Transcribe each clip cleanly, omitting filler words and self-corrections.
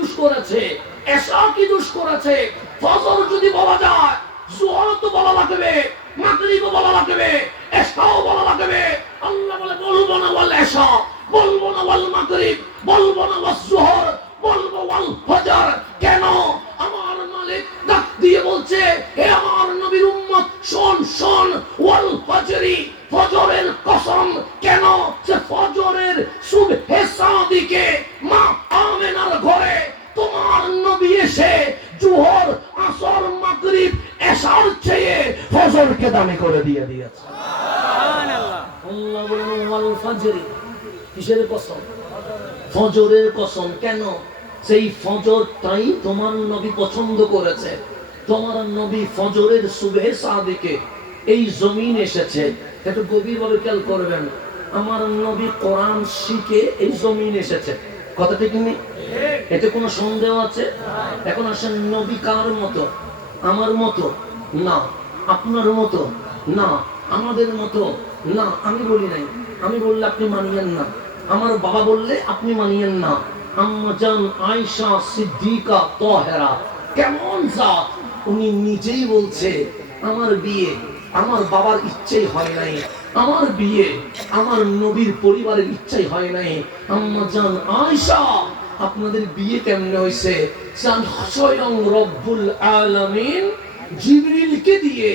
দোষ করেছে, এশা কি দোষ করেছে? ফজর যদি বলা যায়, যোহর তো বলা লাগবে, মাগরিবও বলা লাগবে, এশাও বলা লাগবে। আল্লাহ বলে বলবো না ওয়াল এশা, বলবো না ওয়াল মাগরিব, বলবো না ওয়াল যোহর, বলবো ওয়াল ফজর। কেন? আমার মালিক ডাক দিয়ে বলছে, হে আমার নবীর উম্মত, শোন শোন, ওয়াল ফজরি, ফজরের কসম। কেন? যে ফজরের সুবহে সাদিকে মা আমেনার ঘরে তোমার নবী এসে যোহর, আসর, মাগরিব, এশার চেয়ে ফজরকে দামি করে দিয়ে দিয়েছে। সুবহানাল্লাহ। আল্লাহ বলেন ওয়াল ফজরি, কিসের কসম? ফজরের কসম। কেন? সেই ফজরটাই তোমার নবী পছন্দ করেছে। তোমার নবী ফজরের সুবহে সাদিকে এই জমিন এসেছে। একটু গভীরভাবে খেয়াল করবেন, আমার নবী কোরআন শিখে এই জমিন এসেছে। কথা ঠিক নেই? এতে কোনো সন্দেহ আছে? এখন আসেন, নবী কার মতো? আমার মতো না, আপনার মতো না, আমাদের মতো না। আমি বলি নাই, আমি বললে আপনি মানিয়েন না, আমার বাবা বললে আপনি মানিয়েন না। আম্মা জান আয়েশা সিদ্দিকা তাহেরা কেমন জাত, উনি নিজেই বলছে আমার বিয়ে আমার বাবার ইচ্ছেই হয় নাই, আমার বিয়ে আমার নবীর পরিবারের ইচ্ছাই হয় নাই। আম্মা জান আয়েশা, আপনাদের বিয়ে কেমনে হইছে? স্বয়ং রব্বুল আলামিন জিবরিলকে দিয়ে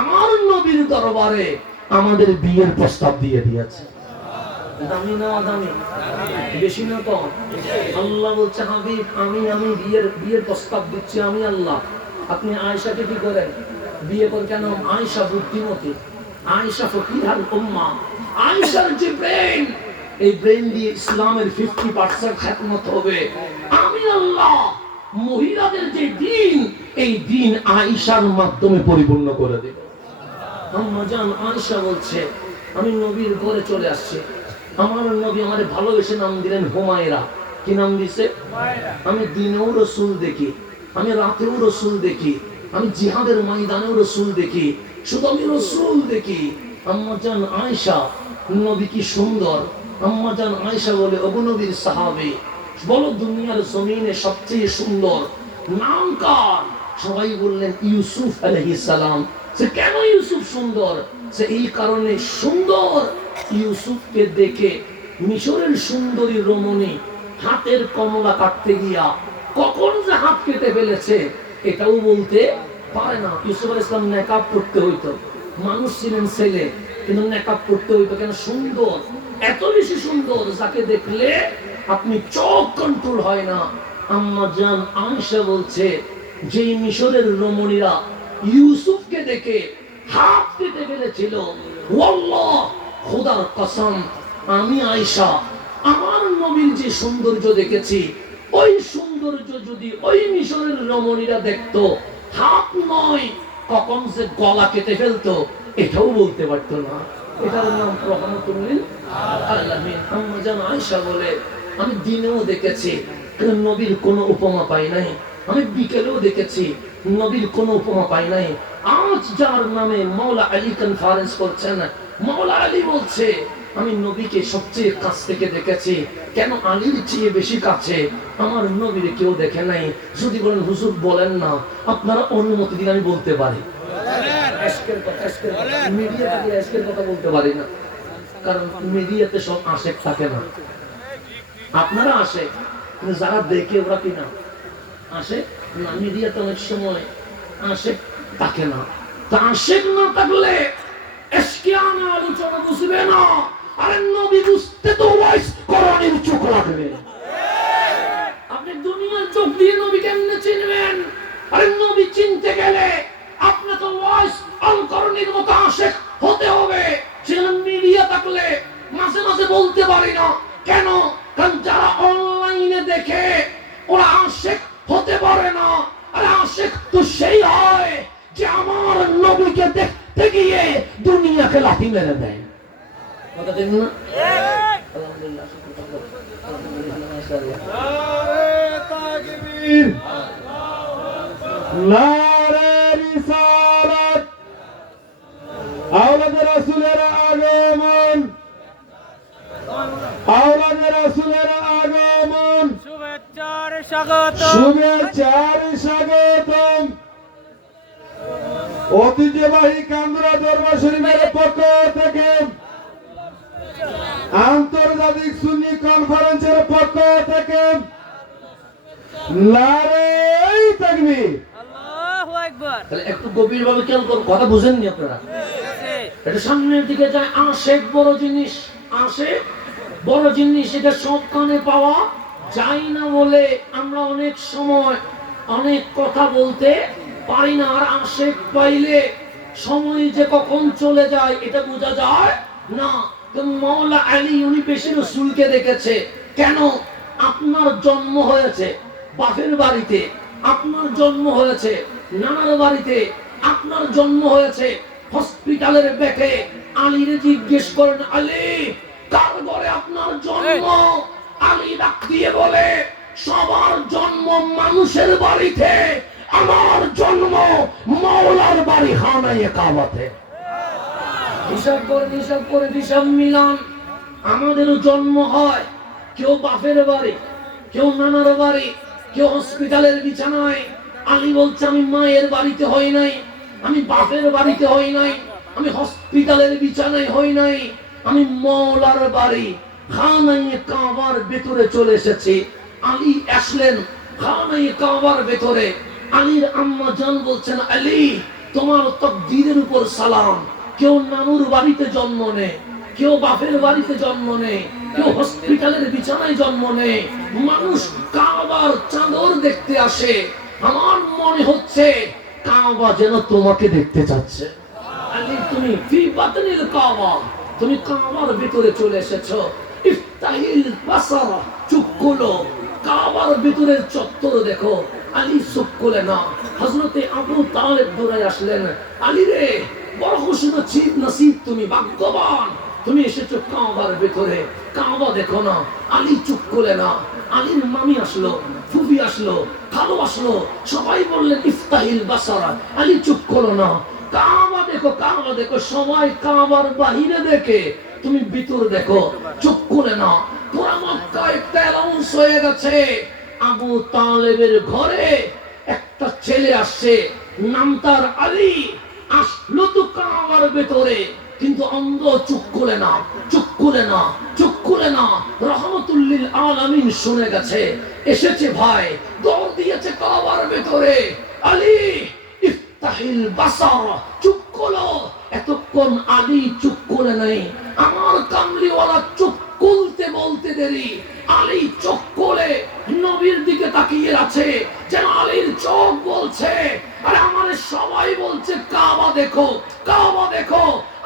আমার নবীর দরবারে আমাদের বিয়ের প্রস্তাব দিয়ে দিয়েছে। দামি না দামি? বেশি না কম? আল্লাহ বলছে, হাবিব আমি বিয়ের প্রস্তাব দিচ্ছি, আমি আল্লাহ। আপনি আয়েশাকে কি করেন? বিয়ে করেন। কেন? আয়েশা বুদ্ধিমতী, আয়েশা ফকিহাল উম্মাহ, আয়েশার যে ব্রেন, এই ব্রেন দিয়ে ইসলামের 50% খিদমত হবে। আমি আল্লাহ মহিলাদের যে দিন, এই দিন আয়েশার মাধ্যমে পরিপূর্ণ করে দেব। আম্মা জান আয়েশা বলছে, আমি নবীর ঘরে চলে আসছি। আমার নবী আমারে ভালোবেসে নাম দিলেন হুমায়রা। কি নাম দিছে? আমি দিনেও রাসূল দেখি, আমি রাতেও রাসূল দেখি, আমি জিহাদের ময়দানেও রাসূল দেখি, শুধু আমি রাসূল দেখি। আম্মা জান আয়েশা, নবী কি সুন্দর। আম্মা জান আয়েশা বলে, ওগো নবীর সাহাবী, বলো দুনিয়ার জমিনে সবচেয়ে সুন্দর নাম কার? সবাই বললেন ইউসুফ আলাইহিস সালাম। সে কেন ইউসুফ সুন্দর? সে এই কারণে সুন্দর, ইউসুফকে দেখে মিশরের সুন্দরী রমণী হাতের কমলা কাটতে গিয়া কখন যে হাত কেটে ফেলেছে এটাও বলতে পারে না। ইউসুফ আলাইহিস সালাম নেকাব করতে হইতো, মানুষ ছিলেন ছেলে, কিন্তু নেকাব করতে হইতো। কেন? সুন্দর, এত বেশি সুন্দর যাকে দেখলে আপনি চোখ কন্ট্রোল হয় না। আম্মা জান আয়েশা বলছে, যেই মিশরের রমণীরা ইউসুফকে দেখে হাত কেটে ফেলেছিল, ওয়াল্লাহ খোদার কসম, আমি আয়েশা আমার নবীর যে সৌন্দর্য দেখেছি, ওই সৌন্দর্য যদি ওই মিশরের রমণীরা দেখতো, হাত নয় কখন যে গলা কেটে ফেলতো এটাও বলতে পারতো না। এটার নাম রহমতুল লিল আলামিন। আম্মা জান আয়েশা বলে, আমি দিনেও দেখেছি নবীর কোনো উপমা পাই নাই, আমি বিকেলেও দেখেছি নবীর কোনো উপমা পাই নাই। আজ যার নামে মাওলা আলী কনফারেন্স করছেন, মাওলা আলী বলছে, আমি নবীকে সবচেয়ে কাছ থেকে দেখেছি। কেন? আলীর চেয়ে বেশি কাছে আমার নবীর কেউ দেখে নাই। যদি বলেন হুজুর বলেন না, আপনারা অনুমতি দিন আমি বলতে পারি। মিডিয়াতে আজকের কথা বলতে পারি না, কারণ মিডিয়াতে সব আশেক থাকে না। আপনারা আসে, কিন্তু যারা দেখে ওরা কিনা আসে না। মিডিয়াতে অনেক সময় আশেক থাকে না। তা আশেক না থাকলে এশকিয়ানা আলোচনা বুঝবে না। আরে নবী বুঝতে তো ওয়াইস করণের চোখ লাগবে। আপনি দুনিয়ার চোখ দিয়ে নবী কেমনে চিনবেন? আরে নবী চিনতে গেলে আপনাকে তো ওয়াইস আল করণের মতো আশেক হতে হবে। সেখানে মিডিয়া থাকলে মাঝে মাঝে বলতে পারি না। কেন? কারণ যারা অনলাইনে দেখে ওরা আশেক হতে পারে না। আরে আশেক তো সেই হয় যে আমার নবীকে দেখতে গিয়ে দুনিয়াকে লাথি মেরে দেয়। কথা ঠিক না? আলহামদুলিল্লাহ, মাশাআল্লাহ। নারে তাকবীর, নারে রিসালাত, আওলাদে রাসূলের আগমন, আওলাদে রাসূলের আগমন, শুভেচ্ছার স্বাগত। শুভেচ্ছার স্বাগতম ঐতিহ্যবাহী কান্দরা দরবার শরীফের পক্ষ থেকে আন্তর্জাতিক সুন্নি কনফারেন্সের পক্ষ থেকে নারে তাকবীর। আল্লাহু আকবার। তাহলে একটু গভীরভাবে খেয়াল করুন, কথা বুঝেননি আপনারা? এটা সামনের দিকে যায়, আশেক বড় জিনিস, আশেক বড় জিনিস, এটা সব কানে পাওয়া যায় না বলে আমরা অনেক সময় অনেক কথা বলতে পারি না। আর আশেক পাইলে সময় যে কখন চলে যায় এটা বোঝা যায় না। তো মাওলা আলী উনি বেশি রসুলকে দেখেছে। কেন? আপনার জন্ম হয়েছে বাপের বাড়িতে, আপনার জন্ম হয়েছে নানার বাড়িতে, আপনার জন্ম হয়েছে হসপিটালের বেডে। আলীরে জিজ্ঞেস করেন, আলী কার ঘরে আপনার জন্ম? আলী ডাক দিয়ে বলে, সবার জন্ম মানুষের বাড়িতে, আমার জন্ম মাওলার বাড়ি খানায়ে কাবাতে। হিসাব করে হিসাব মিলান। আমাদেরও জন্ম হয় কেউ বাপের বাড়ি, কেউ নানার বাড়ি, কেউ হসপিটালের বিছানায়। আলী বলছে, আমি মায়ের বাড়িতে হই নাই, আমি বাপের বাড়িতে হই নাই, আমি হসপিটালের বিছানায় হই নাই, আমি মাওলার বাড়ি খানায়ে কাবার ভেতরে চলে এসেছি। আলী আসলেন খানায়ে কাবার ভেতরে। আলীর আম্মা জান বলছেন, আলী তোমার তাকদীরের উপর সালাম। কেউ নানুর বাড়িতে জন্ম নেয়, কেউ বাপের বাড়িতে জন্ম নেয়, কেউ হসপিটালের বিছানায় জন্ম নেয়, মানুষ কাবার চাদর দেখতে আসে। আমার মনে হচ্ছে কাবা যেন তোমাকে দেখতে চাচ্ছে। আলী তুমি ফি বাতনিল কাবা, তুমি কাবার ভিতরে চলে এসেছো। ইফতাহিল বাসার, চুপ করো, কাবার ভিতরের চত্বর দেখো। আলী চুপ করে না। হযরতে আবু তালেব দৌড়ায় আসলেন, আলী রে বড় খুশি নসিব, তুমি ভাগ্যবান, তুমি এসেছো কাবার ভিতরে, কাবা দেখো না। আলী চুপ করে না। আলীর মামি আসলো, ফুফি আসলো, খালু আসলো, সবাই বললেন ইফতাহিল বাসারা। আলী চুপ করো না, কাবা দেখো, কাবা দেখো। সবাই কাবার বাহিরে দেখে, তুমি ভিতর দেখো, চুপ করে না। পুরা মক্কায় একটা অ্যানাউন্স হয়ে গেছে, আবু তালেবের ঘরে একটা ছেলে আসছে, নাম তার আলী। আসলো তো কাবার ভেতরে, কিন্তু অন্ধ, চুপ করে না, চুপ করে না, চুপ করে না। রহমতুল্লিল আলামিন শুনে গেছে, এসেছে ভাই, দৌড় দিয়েছে কাবার ভেতরে। আলী ইফতাহিল বাসার, চুপ করো। এতক্ষণ আলী চুপ করে নাই। আমার কামলিওয়ালা চুপ খুলতে বলতে দেরি, আলী চোখ খুলে নবীর দিকে তাকিয়ে আছে, যেন আলীর চোখ বলছে, আরে আমার সবাই বলছে কাবা দেখো, কাবা দেখো।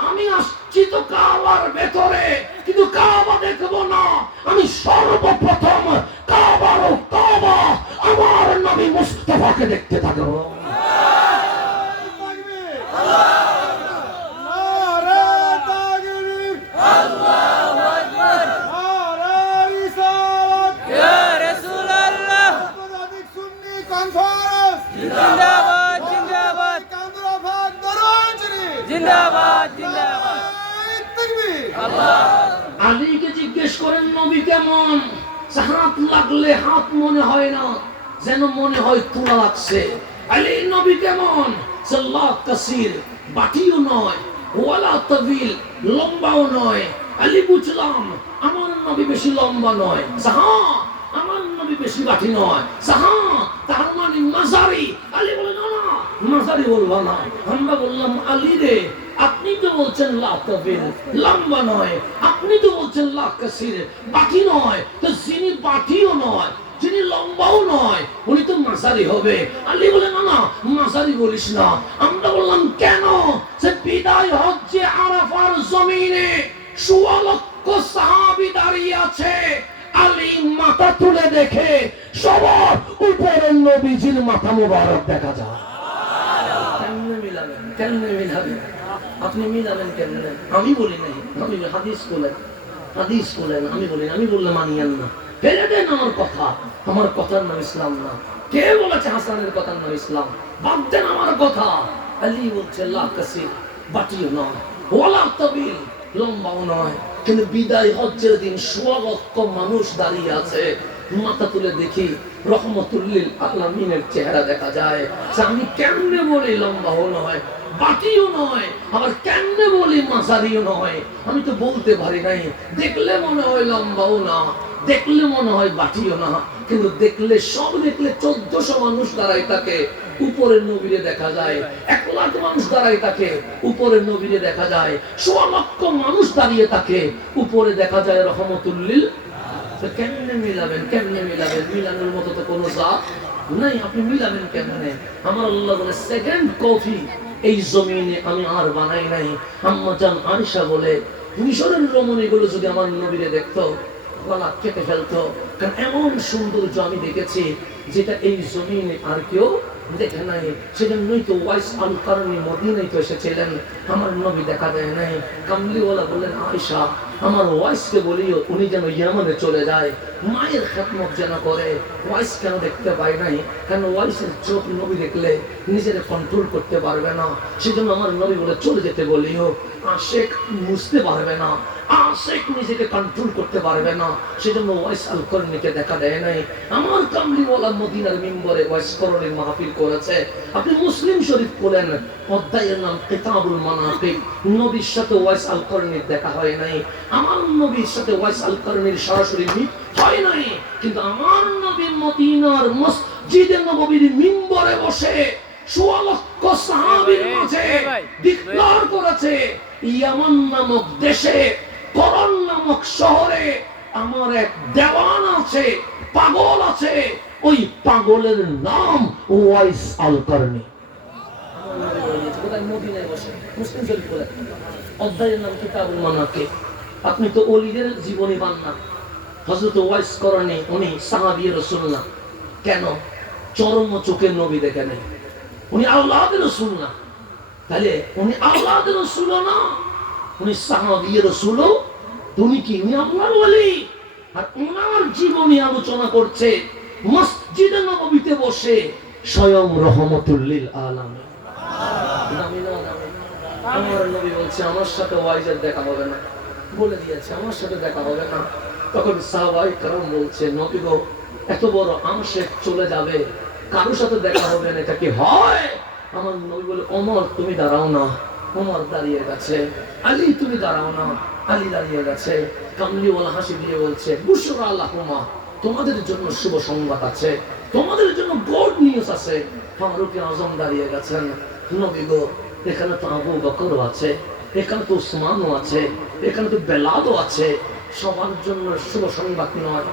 আমি আসছি তো কাবার ভেতরে, কিন্তু কাবা দেখবো না। আমি সর্বপ্রথম কাবার ও কাবা আমার নবী মুস্তাফাকে দেখতে থাকবো। জিন্দাবাদ জিন্দাবাদ জিন্দাবাদ জিন্দাবাদ। আলীকে জিজ্ঞেস করেন, নবী কেমন? হাত লাগলে হাত মনে হয় না, যেন মনে হয় তুলা লাগছে। আলী নবী কেমন? সাল্লাহ কাসির, বাটিও নয়, ওয়ালা তাবিল, লম্বাও নয়। আলী বুঝলাম আমার নবী বেশি লম্বা নয়। সাহা আমার নবী বেশি বাটি নয়। সাহা তার মানে মাজারি। আলী বলে, না না মাজারি বলবা না। আমরা বললাম, আলী রে আপনি তো বলছেন লা তাবিল, লম্বা নয়, আপনি তো বলছেন লা কাসির, বাটি নয়। তো যিনি বাটিও নয়, যিনি লম্বাও নয়, উনি তো মাঝারি হবে। আলী বলে, না না মাঝারি বলিস না। আমরা বললাম, কেন? সে বিদায় হজ্জে আরাফার জমিনে ১৬ লক্ষ সাহাবী দাঁড়িয়ে আছে। আলী মাথা তুলে দেখে সবার উপরে নবীজির মাথা মোবারক দেখা যায়। কেমনে মিলাবেন, কেমনে মিলাবেন? আপনি মিলাবেন কেমনে? আমি বলি নাই, আমি হাদিস বলেন, হাদিস বলেন, আমি বলি, আমি বললে মানিয়েন না। ফেলে দেন আমার কথা, আমার কথার নাম ইসলাম না। কে বলেছে হাসানের কথার নাম ইসলাম? বাদ দেন আমার কথা। আলী বলছে লা কাসির, বাটিও নয়, ওয়ালা তাবিল, লম্বাও নয়। কিন্তু বিদায় হজ্জের দিন ১৬ লক্ষ মানুষ দাঁড়িয়ে আছে। মাথা তুলে দেখি রহমতুল্লিল আলামিনের চেহারা দেখা যায়। আমি কেমনে বলি লম্বাও নয়, বাটিও নয়, আবার কেমনে বলি মাঝারিও নয়, আমি তো বলতে পারি নাই। দেখলে মনে হয় লম্বাও না, দেখলে মনে হয় বাটিও না, কিন্তু দেখলে সব দেখলে 1400 মানুষ দাঁড়ায় থাকে, উপরে নবীরে দেখা যায়। 1 লাখ মানুষ দাঁড়ায় থাকে, উপরে নবীরে দেখা যায়। 1.25 লক্ষ মানুষ দাঁড়িয়ে থাকে, উপরে দেখা যায় রহমতুল্লিল। কেমনে মিলাবেন, কেমনে মিলাবেন? মিলানোর মতো তো কোনো জাত নাই, আপনি মিলাবেন কেমনে? আমার আল্লাহ বলে সেকেন্ড কফি এই জমিনে আমি আর বানাই নাই। আম্মা জান আয়েশা বলে মিশরের রমণীগুলো যদি আমার নবীরে দেখতো গলা কেটে ফেলতো, কারণ এমন সৌন্দর্য আমি দেখেছি যেটা এই জমিনে আর কেউ দেখে নাই। সেজন্যই তো ওয়াইস আল কারনি মদিনায় তো এসেছিলেন, আমার নবী দেখা দেয় নাই। কামলিওয়ালা বললেন আয়েশা আমার ওয়াইসকে বলিও উনি যেন ইয়ামানে চলে যায়, মায়ের খেদমত যেন করে। ওয়াইস কেন দেখতে পায় নাই? কারণ ওয়াইসের চোখ নবী দেখলে নিজের কন্ট্রোল করতে পারবে না, সেজন্য আমার নবী বলে চলে যেতে বলিও। আশেক বুঝতে পারবে না, আশেক নিজেকে কন্ট্রোল করতে পারবে না, সেজন্য ওয়াইস আল কারনিকে দেখা দেয় নাই। আমার কামলিওয়ালা মদিনার মিম্বরে ওয়াইস করণীর মাহফিল করেছে। আপনি মুসলিম শরীফ বলেন, অধ্যায়ের নাম কিতাবুল মানাকিব। নবীর সাথে ওয়াইস আল কারনির দেখা হয় নাই, আমার নবীর সাথে ওয়াইস আল কারনির সরাসরি মিট হয় নাই, কিন্তু আমার নবী মদিনার মসজিদে নববীর মিম্বরে বসে 1.25 লক্ষ সাহাবীর মাঝে ডিক্লার করেছে ইয়ামান নামক দেশে, করন নামক শহরে আমার এক দেওয়ান আছে, পাগল আছে, ওই পাগলের নাম ওয়াইস আল কারনি। মদিনায় বসে মুসলিম শরীফ বলে অধ্যায়ের নাম কিতাবুল মানাকিব। আপনি তো ওলিদের জীবনী পান না। হযরত ওয়াইস করণী উনি সাহাবী রাসূল না, কেন? চরম চোখে নবী দেখে নাই, উনি আওলাদের রাসূল না। তাহলে উনি আওলাদের রাসূল না, উনি সাহাবী রাসূল। তুমি কি উনি আল্লাহর ওলি? আর ওনার জীবনী আলোচনা করছে মসজিদে নববীতে বসে স্বয়ং রহমতুল্লিল আলামিন। আমার নবী বলছে আমার সাথে ওয়াইজের দেখা হবে না, বলে দিয়েছে আমার সাথে দেখা হবে না। তখন সাহাবায়ে কেরাম বলছে নবী গো এত বড় আশিক চলে যাবে, কারোর সাথে দেখা হবে না, এটা কি হয়? আমার নবী বলে ওমর তুমি দাঁড়াও না। ওমর দাঁড়িয়ে গেছে। আলী তুমি দাঁড়াও না। আলী দাঁড়িয়ে গেছে। কামলিওয়ালা হাসি দিয়ে বলছে বুশরা আল্লাহুমা, তোমাদের জন্য শুভ সংবাদ আছে, তোমাদের জন্য গুড নিউজ আছে। ফারুক আযম দাঁড়িয়ে গেছেন। নবী গো এখানে তো আবু বকরও আছে, এখানে তো উসমানও আছে, এখানে তো বেলালও আছে, সবার জন্য শুভ সংবাদ নয়,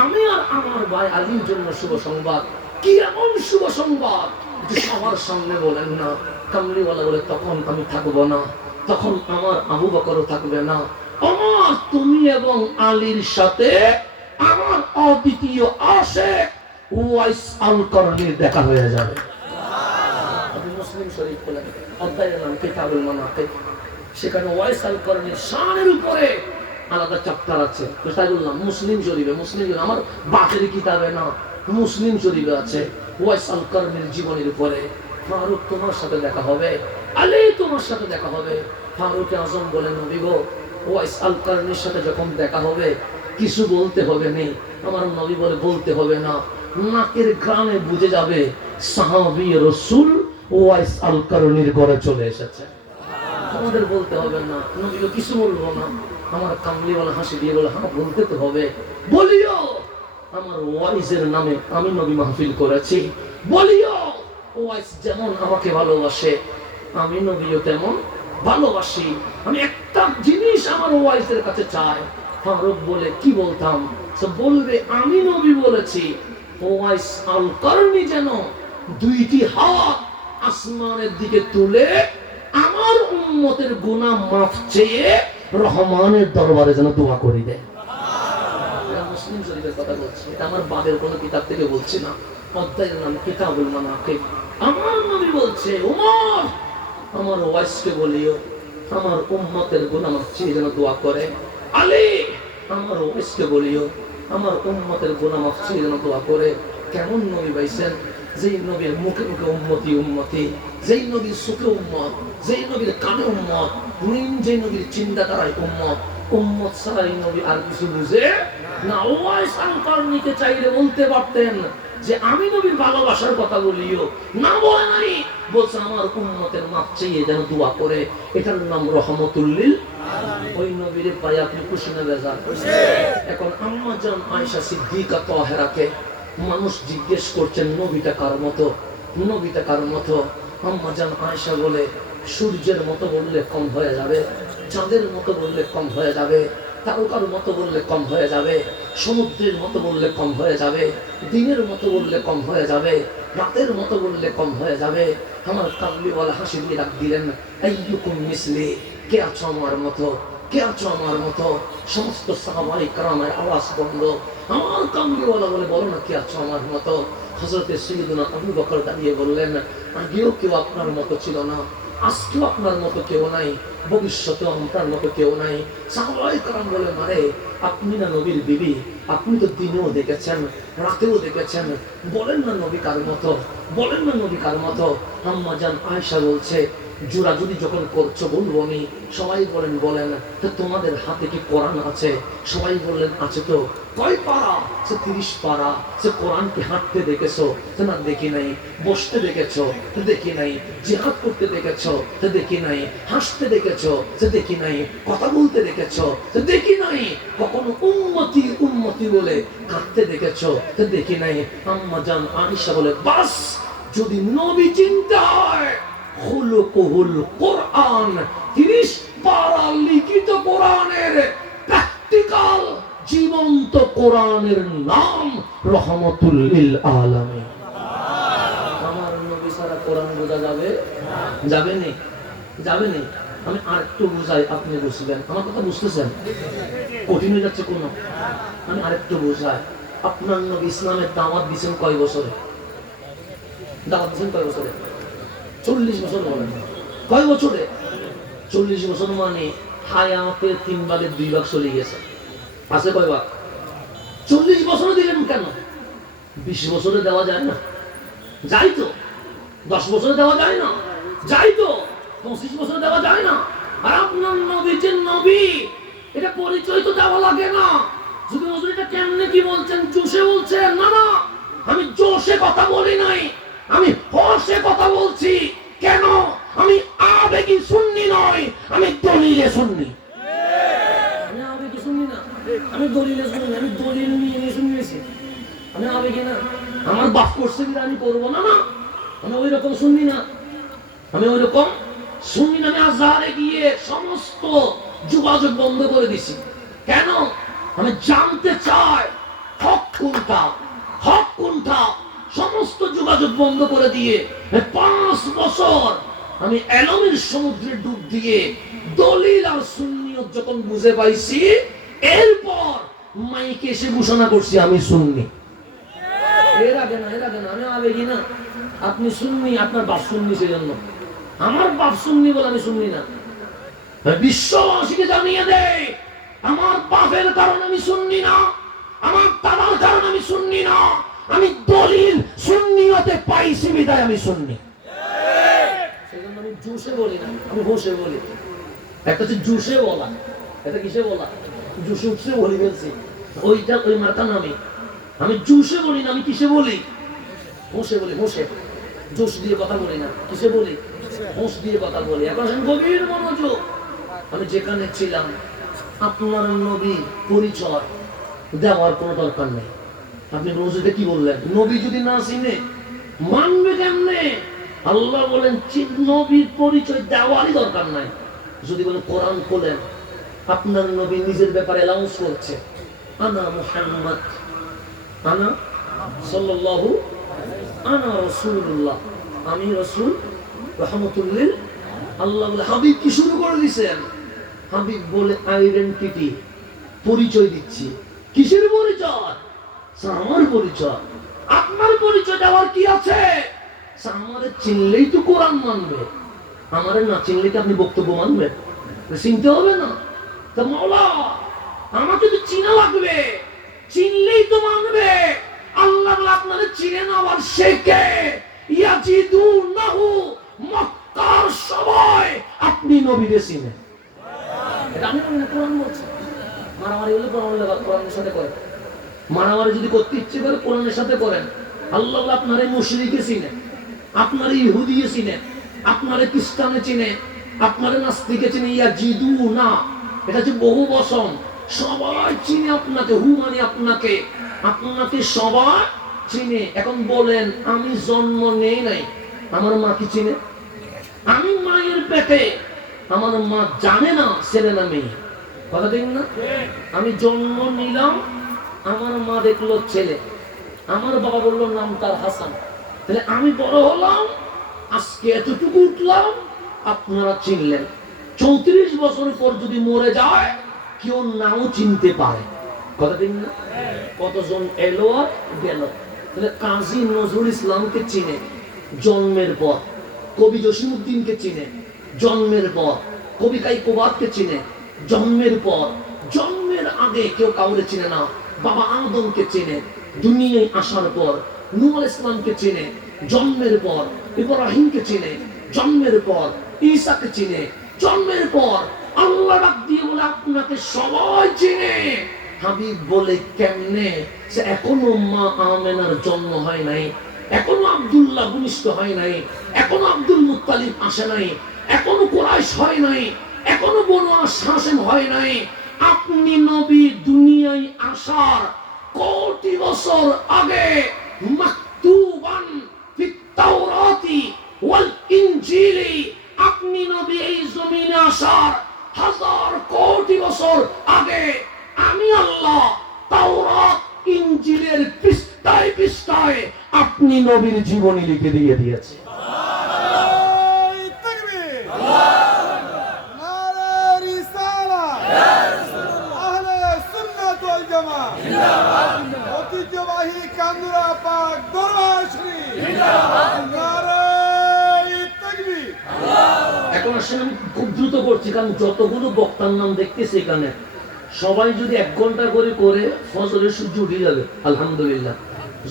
আমি আর আমার ভাই আলীর জন্য শুভ সংবাদ। কি এমন শুভ সংবাদ যে সবার সামনে বলেন না? কামলিওয়ালা বলে তখন আমি থাকবো না, তখন আমার আবু বকরও থাকবে না, আমার তুমি এবং আলীর সাথে আমার অদ্বিতীয় আশিক ওয়াইস আল কারনির দেখা হয়ে যাবে। আপনি মুসলিম শরীফ বলেন অধ্যায়ের নাম কিতাবুল মানাকিব, সেখানে ওয়াইস আল কারনির শানের উপরে আলাদা চ্যাপ্টার আছে। তাই বললাম মুসলিম শরীফে, মুসলিম শরীফ আমার বাপের কিতাবে না, মুসলিম শরীফে আছে ওয়াইস আল কারনির জীবনের উপরে। ফারুক তোমার সাথে দেখা হবে, আলী তোমার সাথে দেখা হবে। ফারুক আযম বলেন নবী গো ওয়াইস আল কারনির সাথে যখন দেখা হবে কিছু বলতে হবে নেই। আমার নবী বলে বলতে হবে না, নাকের ঘ্রাণে বুঝে যাবে সাহাবী রাসূল ওয়াইস আল কারনির ঘরে চলে এসেছে। তোমাদের বলতে হবে না। নবী গো কিছু বলবো না। আমার কামলিওয়ালা হাসি দিয়ে বলে হ্যাঁ বলতে তো হবে, বলিও আমার ওয়াইসের নামে আমি নবী মাহফিল করেছি, বলিও ওয়াইস যেমন আমাকে ভালোবাসে আমি নবীও তেমন ভালোবাসি। আমি একটা জিনিস আমার ওয়াইসের কাছে চাই। ফারুক বলে কি বলতাম? সে বলবে আমি নবী বলেছি ওয়াইস আল কারনি যেন দুইটি হাত আসমানের দিকে তুলে আমার উম্মতের গুনাহ মাফ চেয়ে রহমানের দরবারে যেন দোয়া করে দেয়। মুসলিম শরীফের কথা বলছি, এটা আমার বাপের কোনো কিতাব থেকে বলছি না। অধ্যায়ের নাম কিতাবুল মানাকিব। আমার নবী বলছে ওমর আমার ওয়াইসকে বলিও আমার উম্মতের গুনাহ মাফ চেয়ে যেন দোয়া করে। আলী আমার ওয়াইসকে বলিও আমার উম্মতের গুনাহ মাফ চেয়ে যেন দোয়া করে। কেমন নবী পাইছেন? যেই নবীর মুখে মুখে উম্মতি উম্মতি, যেই নবীর সুখে উম্মত, যেই নবীর কানে উম্মত, যেই নবীর চিন্তাধারায় উম্মত, উম্মত ছাড়াই নবী আর কিছু বুঝে না। ওয়াইস আল-কারনীকে চাইলে বলতে পারতেন যে আমি নবীর ভালোবাসার কথা বলিও, না বলে নাই, বলছে আমার উম্মতের মাপ চেয়ে যেন দোয়া করে। এটার নাম রহমতুল লিল আলামিন। ওই নবীর পায়ে আপনি খুশি না বেজার? এখন আম্মা জান আয়েশা সিদ্দিকা তাহেরাকে মানুষ জিজ্ঞেস করছেন নবীটা কার মতো, নবীটা কার মতো। আম্মা জান আয়েশা বলে সূর্যের মতো বললে কম হয়ে যাবে, চাঁদের মতো বললে কম হয়ে যাবে, তারকার মতো বললে কম হয়ে যাবে, সমুদ্রের মতো বললে কম হয়ে যাবে, দিনের মতো বললে কম হয়ে যাবে, রাতের মতো বললে কম হয়ে যাবে। আমার কামলিওয়ালা হাসি দিয়ে ডাক দিলেন, আইয়ুকুম মিসলি, কে আছো আমার মতো, কে আছো আমার মতো। সমস্ত সাহাবায়ে কেরামের আওয়াজ বন্ধ। আমার কামলিওয়ালা বলে বলো না কে আছো আমার মতো। হযরতে সাইয়্যিদুনা আবু বকর দাঁড়িয়ে বললেন, আগেও কেউ আপনার মতো ছিল না, আজকেও আপনার মতো কেউ নাই, ভবিষ্যতেও আপনার মতো কেউ নাই। সাহাবায়ে কেরাম বলে, মারে আপনি না নবীর বিবি, আপনি তো দিনেও দেখেছেন রাতেও দেখেছেন, বলেন না নবী কার মতো, বলেন না নবী কার মতো। আম্মা জান আয়েশা বলছে, জোরাজুরি যখন করছো বলবো আমি। সবাই বলেন বলেন, তো তোমাদের হাতে কি কোরআন আছে? সবাই বললেন আছে তো। কয় পারা? সে 30 পারা। সে কোরআন কি হাঁটতে দেখেছো? না দেখি নাই। বসতে দেখেছো? দেখি নাই। জিহাদ করতে দেখেছো? দেখি নাই। হাসতে দেখেছো? দেখি নাই। কথা বলতে দেখেছো? দেখি নাই। কখনো উম্মতি উম্মতি বলে কাঁদতে দেখেছো? দেখি নাই। আম্মা জান আয়েশা বলে, বাস যদি নবী চিন্তা হয়, খুলুকুল কোরআন, 30 পারা লিখিত কোরআনের প্র্যাকটিক্যাল জীবন্ত কোরআনের নাম রহমতুল লিল আলামিন। আমার নবী সারা কোরআন বোঝা যাবে? যাবে না, যাবে না। আমি আরেকটু বুঝাই, আপনি বুঝবেন। আমার কথা বুঝতেছেন? কঠিন হয়ে যাচ্ছে কোন? আমি আরেকটু বুঝাই। আপনার নবী ইসলামের দাওয়াত দিয়েছেন কয় বছরে? দাওয়াত দিয়েছেন কয় বছরে? 40 বছর বলেন। কয় বছরে? 40 বছর মানে হায়াতে 3 ভাগের 2 ভাগ চলে গেছে। আছে কয় ভাগ? 40 বছরে দিলেন কেন? 20 বছরে দেওয়া যায় না? যাই তো। 10 বছরে দেওয়া যায় না? যাই তো। 25 বছরে দেওয়া যায় না? আর আপনার নবী যে নবী, এটা পরিচয় তো দেওয়া লাগে না। যদি হুজুর এটা কেমনে কি বলছেন, জোশে বলছেন? না না, আমি জোশে কথা বলি নাই, আমি হোশে কথা বলছি। কেন? আমি আবেগী সুন্নি নই, আমি দলিলে সুন্নি। আমি আবেগী সুন্নি না, আমি দলিলে সুন্নি। আমি দলিল নিয়ে শুনিয়েছি, আমি আবেগী না। আমার বাপ করছে কি আমি করবো না? না, আমি ওই রকম সুন্নি না, আমি ওই রকম সুন্নি না। আমি আজহারে গিয়ে সমস্ত যোগাযোগ বন্ধ করে দিছি। কেন? আমি জানতে চাই হক কোনটা, হক কোনটা। সমস্ত যোগাযোগ বন্ধ করে দিয়ে 5 বছর আমি এলমের সমুদ্রে ডুব দিয়ে দলিল আর সুন্নিয়ত যখন বুঝে পাইছি, এরপর মাইকে এসে ঘোষণা করছি আমি সুন্নি। এর আগে না, এর আগে না। আমি আবেগী না। আপনি সুন্নি, আপনার বাপ সুন্নি, সেজন্য। আমার বাপ সুন্নি বলে আমি সুন্নি না। বিশ্ববাসীকে জানিয়ে দেয়, আমার বাপের কারণে আমি সুন্নি না, আমার দাদার কারণে আমি সুন্নি না। আমি দলিল সুন্নিয়তে পাইছি বিদায় আমি সুন্নি। সেজন্য আমি জোশে বলি না, আমি হোশে বলি। একটা হচ্ছে জোশে বলা, এটা কিসে বলা? জোশে উঠছে বলি ফেলছি, ওইটা ওই মার্কা নামে। আমি জোশে বলি না, আমি কিসে বলি? হোশে বলি, হোশে। জোশ দিয়ে কথা বলি না, কিসে বলি? হোশ দিয়ে কথা বলি। এখন গভীর মনোযোগ। আমি যেখানে ছিলাম, আপনার নবী পরিচয় দেওয়ার কোনো দরকার নেই। আপনি রোজে কি বললেন? নবী যদি না চিনে মানবে কেমনে? আল্লাহ বলেন নবীর পরিচয় দেওয়ারই দরকার নাই। যদি বলেন কোরআন খোলেন, আপনার নবী নিজের ব্যাপারে অ্যানাউন্স করছে, আনা মুহাম্মদ, আনা সাল্লাল্লাহু, আনা রাসূলুল্লাহ, আমি রাসূল রহমতুল লিল। আল্লাহ বলে হাবিব কি শুরু করে দিয়েছেন? হাবিব বলে আইডেন্টিটি, পরিচয় দিচ্ছি। কিসের পরিচয়? আমার পরিচয়। আপনার পরিচয় দেওয়ার কি আছে? আমারে চিনলেই তো কোরআন মানবে, আমারে না চিনলে কি আপনি বক্তব্য মানবেন? চিনতে হবে না তো। মাওলা আমাকে তো চিনা লাগবে, চিনলেই তো মানবে। আল্লাহ বলে আপনাদের চিনে নেওয়ার শেখে ইয়াজিদুনাহু, মক্কার সবাই আপনি নবীকে চিনেন। এটা আমি কোরআন বলছি। মারামারি হলে কোরআনের সাথে করেন। মারামারি যদি করতে ইচ্ছে করে কোরআনের সাথে করেন। আল্লাহ আপনার এই মুশরিকে চিনে, আপনার ইহুদিকে চিনে, আপনার খ্রিস্টানে চিনে, আপনার নাস্তিকে চিনে। ইয়া জিদু না, এটা হচ্ছে বহু বচন। সবাই চিনে আপনাকে, হু মানে আপনাকে, আপনাকে সবাই চিনে। এখন বলেন আমি জন্ম নেই নাই, আমার মা কি চিনে? আমি মায়ের পেটে, আমার মা জানে না ছেলে না মেয়ে, কথা ঠিক না? আমি জন্ম নিলাম, আমার মা দেখলো ছেলে, আমার বাবা বললো নাম তার হাসান, তাহলে আমি বড় হলাম, আজকে এতটুকু উঠলাম, আপনারা চিনলেন। 34 বছর পর যদি মরে যায় কেউ নাও চিনতে পারে, কথা ঠিক না? কতজন এলো আর গেল। তাহলে কাজী নজরুল ইসলামকে চিনে জন্মের পর, কবি জসিমউদ্দিনকে চিনে জন্মের পর, কবি কাইকোবাদকে চিনে জন্মের পর। জন্মের আগে কেউ কাউরে চিনে না। বাবা আদমকে চিনে দুনিয়ায় আসার পর, নূহ আলাইহিস সালামকে চিনে জন্মের পর, ইব্রাহিমকে চিনে জন্মের পর, ঈসাকে চিনে জন্মের পর। আল্লাহ ডাক দিয়ে বলে আপনাকে সবাই চিনে। হাবিব বলে কেমনে? সে এখনো মা আমেনার জন্ম হয় নাই, এখনো আব্দুল্লাহ ভূমিষ্ঠ হয় নাই, এখনো আব্দুল মুত্তালিব আসে নাই, এখনো কুরাইশ হয় নাই, এখনো বনু হাশিম হয় নাই। আপনি নবী দুনিয়ায় আসার কোটি বছর আগে মাকতুবান ফিত তাওরাতি ওয়াল ইনজিলি, আপনি নবী এই জমিনে আসার 1000 কোটি বছর আগে আমি আল্লাহ তাওরাত ইনজিলের পৃষ্ঠায় পৃষ্ঠায় আপনি নবীর জীবনী লিখে দিয়ে দিয়েছে। ঐতিহ্যবাহী কান্দুরা পাক দরবার শরীফ। এখন আসলে আমি খুব দ্রুত করছি, কারণ যতগুলো বক্তার নাম দেখতেছি এখানে সবাই যদি 1 ঘন্টা করে করে ফজরের সূর্য উঠে যাবে আলহামদুলিল্লাহ।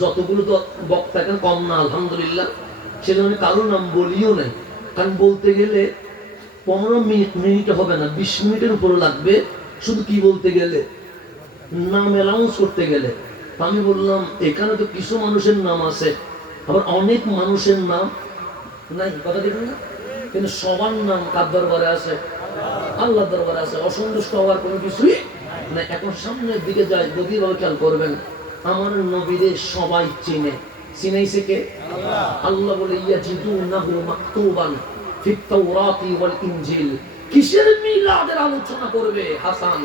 যতগুলো তো বক্তা এখানে কম না আলহামদুলিল্লাহ। সেজন্য আমি কারোর নাম বলিও নাই, কারণ বলতে গেলে 15 মিনিট হবে না, 20 মিনিটের উপরে লাগবে শুধু কি বলতে গেলে, নাম অ্যানাউন্স করতে গেলে। আমি বললাম এখানে তো কিছু মানুষের নাম আছে, আবার অনেক মানুষের নাম নাই, কথা দেখুন না? কিন্তু সবার নাম কার দরবারে আছে? আল্লাহ দরবারে আছে। অসন্তুষ্ট হওয়ার কোনো কিছুই না। এখন সামনের দিকে যাই, গভীরভাবে খেয়াল করবেন। আমার নবীরে সবাই চিনে, চিনাইছে কে? আল্লাহ বলে ইয়াজিদুনাহু মাকতুবান ফিত তাওরাতি ওয়াল ইনজিল। কিসের মিলাদের আলোচনা করবে হাসান?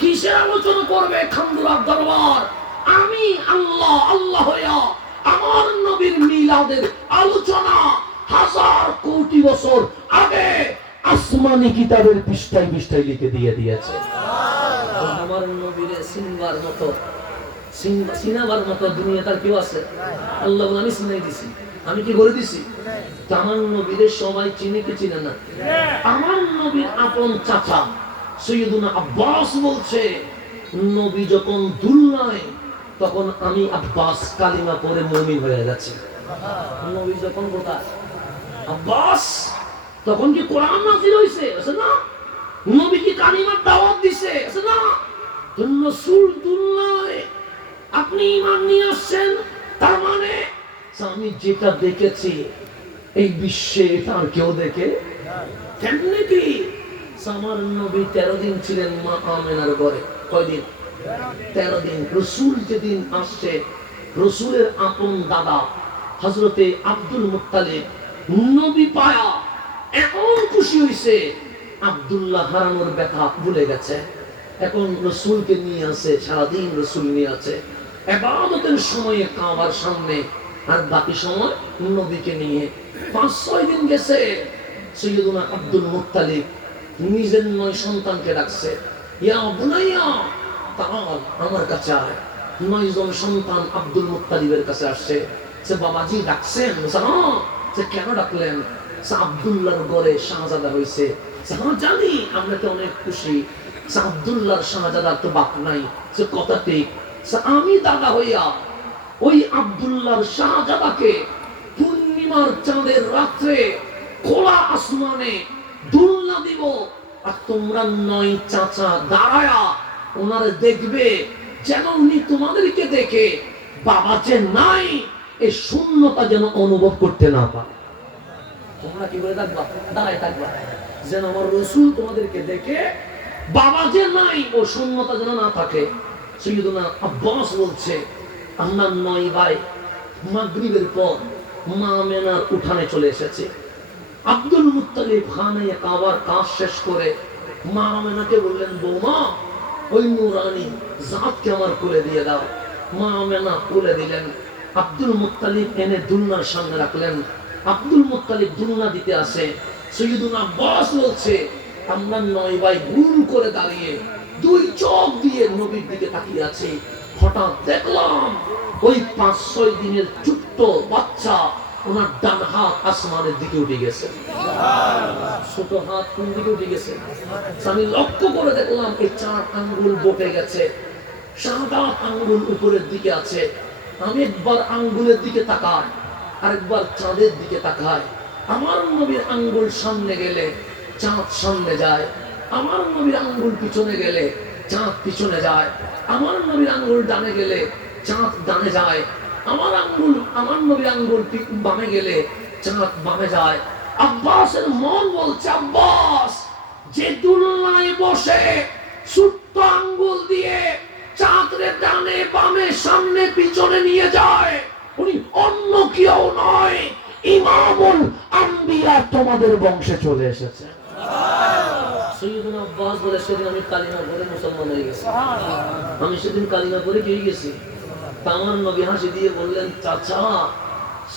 কিসের আলোচনা করবে খানদুলার দরবার? আমি আল্লাহ আল্লাহ হইয়া আমার নবীর মিলাদের আলোচনা 1000 কোটি বছর আগে আসমানি কিতাবের পৃষ্ঠায় পৃষ্ঠায় লিখে দিয়ে দিয়েছে। আমার নবীরে চিনবার মতো, চিনাবার মতো দুনিয়া তার কেউ আছে? আল্লাহ বলে আমি চিনাই দিছি। আমি কি করে দিছি? আমার নবীরে সবাই চিনে কি চিনে না? আমার নবীর আপন চাচা সৈয়দুনা আব্বাস বলছে নবী যখন দুলনায় তখন আমি আব্বাস কালিমা পড়ে মুমিন হয়ে গেছে। নবী যখন কোথায়? আব্বাস তখন কি কোরআন নাযিল হইছে? আছে না? নবী কি কালিমার দাওয়াত দিছে? আছে না? রাসূল দুলনায় আপনি ঈমান নিয়ে আসছেন, তার মানে আমি যেটা দেখেছি এই বিশ্বে এটা আর কেউ দেখে কেমনে কি? আমার নবী 13 দিন ছিলেন মা আমেনার ঘরে। কয়দিন? 13 দিন। রাসূল যেদিন আসছে, রাসূলের আপন দাদা হযরতে আব্দুল মুত্তালিব নবী পায়া এমন খুশি হইছে, আব্দুল্লাহ হারানোর ব্যথা ভুলে গেছে। এখন রাসূলকে নিয়ে আসে, সারাদিন রাসূল নিয়ে আছে ইবাদতের সময়ে কাবার সামনে, আর বাকি সময় নবীকে নিয়ে 5-6 দিন গেছে। সৈয়দুনা আব্দুল মুত্তালিব নিজের 9 সন্তানকে ডাকছে, ইয়া বুনাইয়া তাআল আমার কাছে আয়। 9 জন সন্তান আব্দুল মুত্তালিবের কাছে আসছে। সে বাবাজি ডাকছেন? সে কেন ডাকলেন? সে আব্দুল্লাহর ঘরে শাহজাদা হইছে। হ্যাঁ জানি, আমরা তো অনেক খুশি। সে আব্দুল্লাহর শাহজাদার তো বাপ নাই, সে কথা ঠিক। আমি দাদা হইয়া ওই আব্দুল্লাহর শাহজাদাকে পূর্ণিমার চাঁদের রাত্রে খোলা আসমানে দুলনা দিব, আর তোমরা 9 চাচা দাঁড়ায়া ওনারে দেখবে যেন উনি তোমাদেরকে দেখে বাবা যে নাই এই শূন্যতা যেন অনুভব করতে না পারে। তোমরা কি করে থাকবা? দাঁড়ায় থাকবা যেন আমার রসুল তোমাদেরকে দেখে বাবা যে নাই ও শূন্যতা যেন না থাকে। সৈয়দনা আব্বাস বলছে আমরা 9 ভাই মাগরিবের পর মা আমেনার উঠানে চলে এসেছে। আব্দুল মুত্তালিব খানে কাবার কাজ শেষ করে মা আমেনাকে বললেন, বৌমা ওই নূরানী জাতকে আমার কোলে দিয়ে দাও। মা আমেনা কোলে দিলেন। আব্দুল মুত্তালিব এনে দুলনার সামনে রাখলেন। আব্দুল মুত্তালিব দুলনা দিতে আসে। সৈয়দনা আব্বাস বলছে আমরা 9 ভাই ভুল করে দাঁড়িয়ে 2 চোখ দিয়ে নবীর দিকে তাকিয়ে আছি। হঠাৎ দেখলাম ওই 5-6 দিনের ছোট্ট বাচ্চা ওনার ডান হাত আসমানের দিকে উঠে গেছে। ছোট হাত কোন দিকে উঠে গেছে? আমি লক্ষ্য করে দেখলাম এই 4 আঙ্গুল বটে গেছে, 7 আঙ্গুল উপরের দিকে আছে। আমি একবার আঙ্গুলের দিকে তাকাই, আরেকবার চাঁদের দিকে তাকাই। আমার নবীর আঙ্গুল সামনে গেলে চাঁদ সামনে যায়, আমার নবীর আঙ্গুল পিছনে গেলে চাঁদ পিছনে যায়, আমার নবীর আঙ্গুল ডানে গেলে চাঁদ ডানে যায়, আমার নবীর আঙ্গুল বামে গেলে চাঁদ বামে যায়। আব্বাসের মন বলছে, আব্বাস যে দুলনায় বসে ছোট্ট আঙ্গুল দিয়ে চাঁদরে ডানে বামে সামনে পিছনে নিয়ে যায় উনি অন্য কেউ নয়, ইমামুল আম্বিয়া তোমাদের বংশে চলে এসেছে। সৈয়দনা আব্বাস বলে সেদিন আমি কালিমা পড়ে মুসলমান হয়ে গেছি। আমি সেদিন কালিমা পড়ে পেয়ে গেছি। আমার নবী হাসি দিয়ে বললেন, চাচা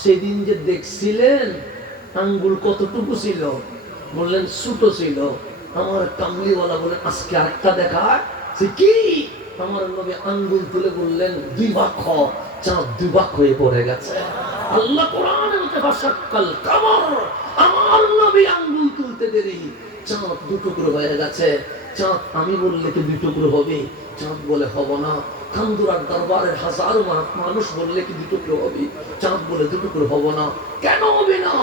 সেদিন যে দেখছিলেন আঙ্গুল কতটুকু ছিল? বললেন ছোট ছিল। আমার কামলিওয়ালা বলেন আজকে আরেকটা দেখায়। সে কি? আমার নবী আঙ্গুল তুলে বললেন 2 ভাগ হ। চাঁদ 2 ভাগ হয়ে পড়ে গেছে। আল্লাহ কোরআনে বলতে ফাশাক্কাল কামার, আমার নবী আঙ্গুল তুলতে দেরি চাঁদ 2 টুকরো হয়ে গেছে। চাঁদ আমি বললে কি 2 টুকরো হবে? চাঁদ বলে হব না। কান্দুরার দরবারের হাজারো মানুষ বললে কি 2 টুকরো হবে? চাঁদ বলে 2 টুকরো হব না। কেন হবে না?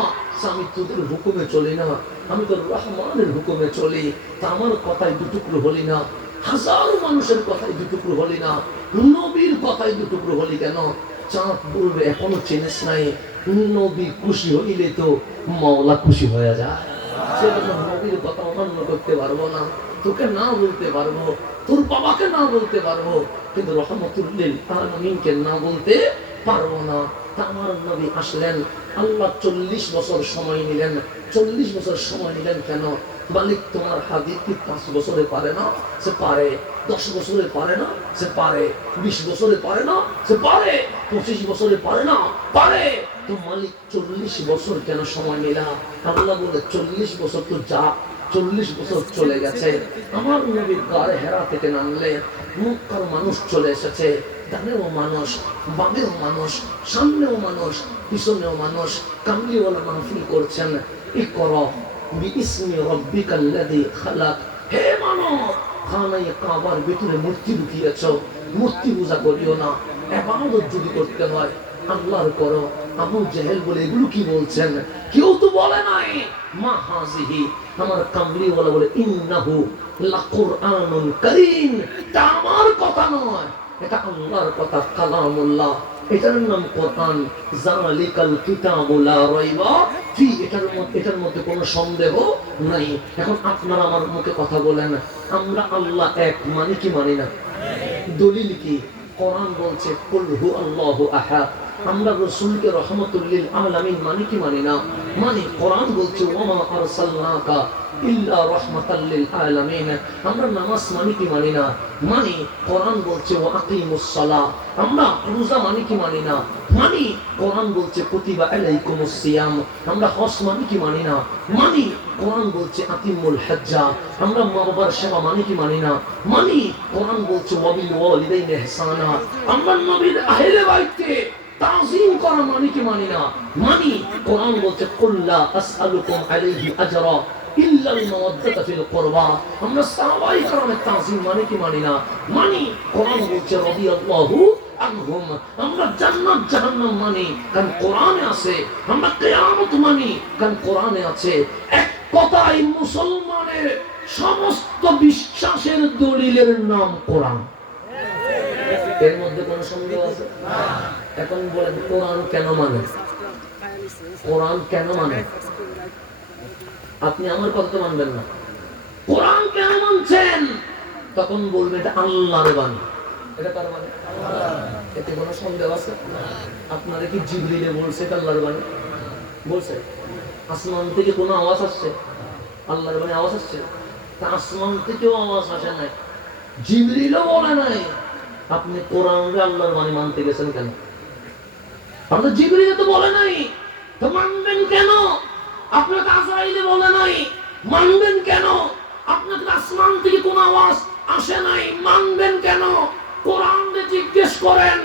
আমি তোদের হুকুমে চলি না, আমি তো রহমানের হুকুমে চলি। তা আমার কথায় 2 টুকরো হলি না, হাজারো মানুষের কথায় 2 টুকরো হলি না, নবীর কথায় 2 টুকরো হলি কেন? চাঁদ বলবে এখনো চিনিস নাই, নবী খুশি হইলে তো মাওলা খুশি হয়ে যায়। সেজন্য নবীর কথা অমান্য করতে পারবো না, তোকে না বলতে পারবো, তোর বাবাকে না বলতে পারবো, কিন্তু রহমতুল লিল আলামিনকে না বলতে পারবো না। তা আমার নবী আসলেন, আল্লাহ 40 বছর সময় নিলেন। 40 বছর সময় নিলেন কেন? মালিক তোমার হাদিস কি 5 বছরে পারে না? সে পারে। 10 বছরে পারে না? সে পারে। 20 বছরে পারে না? সে পারে। 25 বছরে পারে না? পারে। তো মালিক 40 বছর কেন সময় নিলা? আল্লাহ বলে 40 বছর তো যা, 40 বছর চলে গেছে। আমার নবীর গায়ে হেরা থেকে নামলে মক্কার মানুষ চলে এসেছে। ডানেও মানুষ, বামেও মানুষ, সামনেও মানুষ, পিছনেও মানুষ। কামলিওয়ালা মাহফিল করছেন। ইকরা বিইসমি রাব্বিকাল্লাযী খালাক। হে মানব, খানায়ে কাবার ভিতরে মূর্তি লুকিয়েছো, মূর্তি পূজা করিও না। ইবাদত যদি করতে হয় আল্লাহর করো। আবু জেহেল বলে এগুলো কি বলছেন? কেউ তো বলে নাই মা হাজিহি। আমার কামলিওয়ালা বলে ইন্নাহু লাকুরআনুন কারীম। তা আমার কথা নয়, এটা আল্লাহর কথা, কালামুল্লাহ। এটার নাম কোরআন। জালিকাল কিতাবু লা রাইবা ফি। এটার মধ্যে কোনো সন্দেহ নাই। এখন আপনারা আমার মুখে কথা বলেন, আমরা আল্লাহ এক মানি কি মানি না? দলিল কি? কোরআন বলছে কুল হু আল্লাহু আহাদ। আমরা রাসূলকে রহমাতুল লিল আলামিন মানি কি মানি না? মানি। কোরআন বলছে ওয়া মা আরসালনাকা ইল্লা রাহমাতাল লিল আলামিন। আমরা নামাজ মানি কি মানি না? মানি। কোরআন বলছে ওয়া আকিমুস সালাহ। আমরা রোজা মানি কি মানি না? মানি। কোরআন বলছে কুতিবা আলাইকুমুস সিয়াম। আমরা হজ মানি কি মানি না? মানি। কোরআন বলছে আতিমুল হজ্জা। আমরা মা বাবার সেবা মানি কি মানি না? মানি। কোরআন বলছে ওয়াবিল ওয়ালিদাইনি ইহসানা। আমরা নবীর আহলে বাইতকে তাজিম করা মানি কি মানি না? মানি। কোরআন বলছে কুল্লা আসআলুকুম আলাইহি আজরা ইল্লাল মাওয়াদ্দাতা ফিল কুরবা। আমরা সাহাবায়ে কেরামের তাজিম মানি কি মানি না? মানি। কোরআন বলছে রাদিয়াল্লাহু আনহুম। আমরা জান্নাত জাহান্নাম মানি কারণ কোরআনে আছে। আমরা কিয়ামত মানি কারণ কোরআনে আছে। এক কথায় মুসলমানের সমস্ত বিশ্বাসের দলিলের নাম কোরআন। এর মধ্যে কোন সন্দেহ আছে? এখন বলেন কোরআন কেন মানে? কোরআন কেন মানে? আপনি আমার কথা তো মানবেন না। কোরআন কেন মানছেন? তখন বলবেন এটা আল্লাহর বাণী। এটা কার বাণী? এতে কোনো সন্দেহ আছে? আপনারা কি জিবরিলে বলছে এটা আল্লাহর বাণী? বলছে? আসমান থেকে কোনো আওয়াজ আসছে? আল্লাহর বাণী আওয়াজ আসছে? তা আসমান থেকেও আওয়াজ আসে নাই, জিবরিলও বলে নাই, আপনি কোরআনে আল্লাহর বাণী মানতে গেছেন কেন? আপনার জিবরিলে তো বলে নাই, তো মানবেন কেন? আপনার আজরাইলে বলে নাই, মানবেন কেন? আপনার আসমান থেকে কোনো আওয়াজ আসে নাই, মানবেন কেন? কোরআনে জিজ্ঞেস করেন,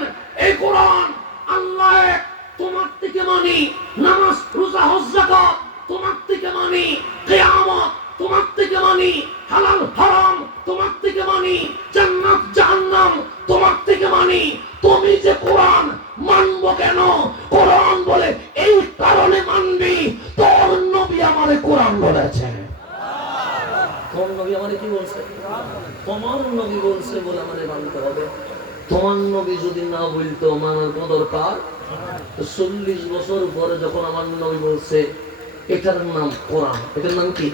এই কোরআন আল্লাহ এক, তোমার থেকে মানি, নামাজ রোজা হজ যাকাত তোমার থেকে মানি, কিয়ামত তোমার থেকে মানি, হালাল হারাম তোমার থেকে মানি, জান্নাত জাহান্নাম তোমার থেকে মানি। তুমি যে কোরআন মানবো কেন? কোরআন বলে এই কারণে মানবি, তোর নবী আমারে কোরআন বলেছে। তোর নবী আমারে কি বলছে? তোমার নবী বলছে বলে আমারে মানতে হবে। তোমার নবী যদি না বলতো মানার কোনো দরকার? 40 বছর পরে যখন আমার নবী বলছে এটার নাম কোরআন, এটার নাম কি?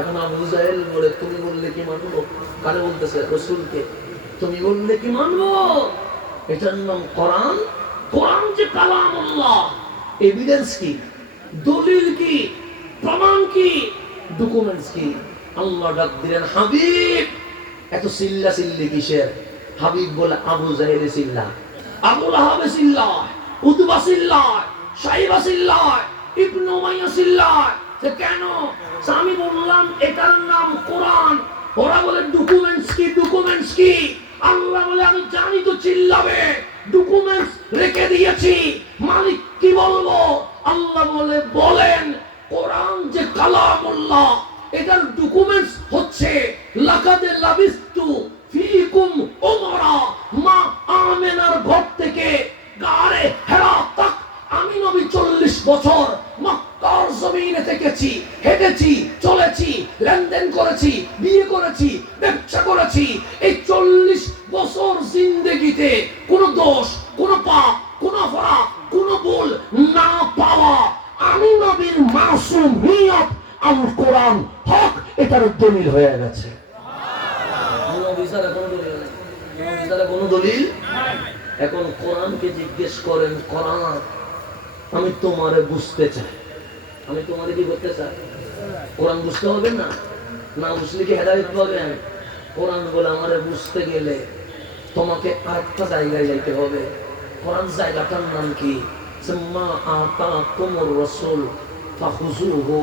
এখন আবু জাহেল বলে তুমি বললে কি মানবো? কারে বলতেছে? রাসূলকে। তুমি বললে কি মানবো? এটার নাম কোরআন। কোরআন যে কালামুল্লাহ, এভিডেন্স কি, দলিল কি, প্রমাণ কি, ডকুমেন্টস কি? আল্লাহ ডাক দিলেন হাবিব। এত চিল্লা চিল্লি কিসের? হাবিব বলে আবু জাহেল চিল্লা, আবু লাহাব চিল্লা, উতবা চিল্লা, সাইবা চিল্লা, ইবনে উমাইয়া চিল্লা। কেন? আমি বললাম এটার নাম কোরআন, ওরা বলে ডকুমেন্টস কি, ডকুমেন্টস কি? আল্লাহ বলে আমি জানি তো চিল্লাবে, ডকুমেন্টস রেখে দিয়েছি, মালিক কি বলবো? আল্লাহ বলে বলেন কোরআন যে কালামুল্লাহ, এটার ডকুমেন্টস হচ্ছে লাকাদ লাবিস্তু ফীকুম উমরা, মা আমেনার ঘর থেকে গারে হেরা তক আমি নবী 40 বছর মক্কার জমিনে থেকেছি, হেঁটেছি, চলেছি, লেনদেন করেছি, বিয়ে করেছি, ব্যবসা করেছি। এই 40 বছর জিন্দেগিতে কোনো দোষ, কোনো পাপ, কোনো অপরাধ, কোনো ভুল না পাওয়া আমি নবীর মাসুমিয়ত আল কোরআন হক, এটার দলিল হয়ে গেছে। নবী ছাড়া কোনো দলিল নাই, নবী ছাড়া কোনো দলিল নাই। এখন কোরআনকে জিজ্ঞেস করেন, কোরআন আমি তোমারে বুঝতে চাই, আমি তোমারে কি করতে চাই? কোরআন বুঝতে হবে না? না বুঝলে কি হেদায়েত পাবেন? কোরআন বলে আমারে বুঝতে গেলে তোমাকে আরেকটা জায়গায় যাইতে হবে। কোরআন জায়গাটার নাম কি? মা আতাকুমুর রাসূল ফাখুযুহু।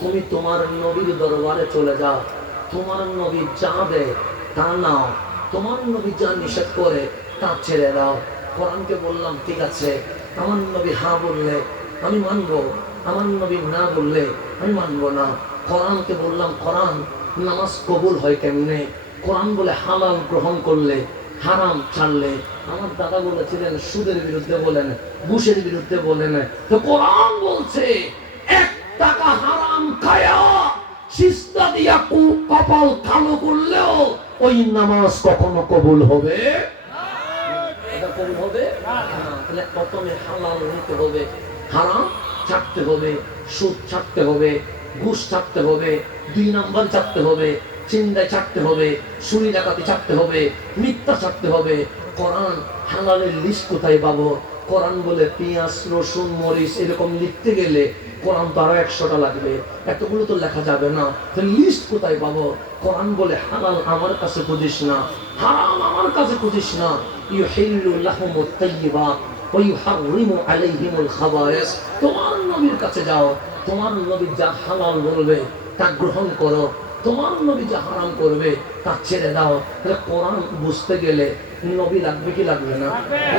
তুমি তোমার নবীর দরবারে চলে যাও, তোমার নবী যা দেয় তা নাও, তোমার নবী যা নিষেধ করে তা ছেড়ে দাও। কোরআনকে বললাম ঠিক আছে, আমার নবী হ্যাঁ বললে আমি মানবো, আমার নবী না বললে আমি মানবো না। কোরআনকে বললাম কোরআন নামাজ কবুল হয় কেমনে? কোরআন বলে হালাল গ্রহণ করলে, হারাম ছাড়লে। আমার দাদা বলেছিলেন সুদের বিরুদ্ধে বলেন, ঘুষের বিরুদ্ধে বলেন, তো কোরআন বলছে 1 টাকা হারাম খায়া সিজদা দিয়া কপাল কালো করলেও ওই নামাজ কখনো কবুল হবে? এটা কবুল হবে না। তাহলে প্রথমে হালাল নিতে হবে, হারাম ছাড়তে হবে, সুদ ছাড়তে হবে, ঘুষ ছাড়তে হবে, 2 নাম্বার ছাড়তে হবে, চিন্তায় ছাড়তে হবে, চুরি ডাকাতি ছাড়তে হবে, মিথ্যা ছাড়তে হবে। কোরআন হালালের লিস্ট কোথায় পাবো? কোরআন বলে পেঁয়াজ, রসুন, মরিচ এরকম লিখতে গেলে কোরআন তো আরো 100টা লাগবে, এতগুলো তো লেখা যাবে না। লিস্ট কোথায় পাবো? কোরআন বলে হালাল আমার কাছে খুঁজিস না, হারাম আমার কাছে খুঁজিস না। ইউহিল্লু লাহুমুত তাইয়্যিবাত ওয়া ইউহাররিমু আলাইহিমুল খাবায়েস। তোমার নবীর কাছে যাও, তোমার নবী যা হালাল বলবে তা গ্রহণ করো, তোমার নবী যা হারাম করবে তা ছেড়ে দাও। তাহলে কোরআন বুঝতে গেলে নবী লাগবে কি লাগবে না?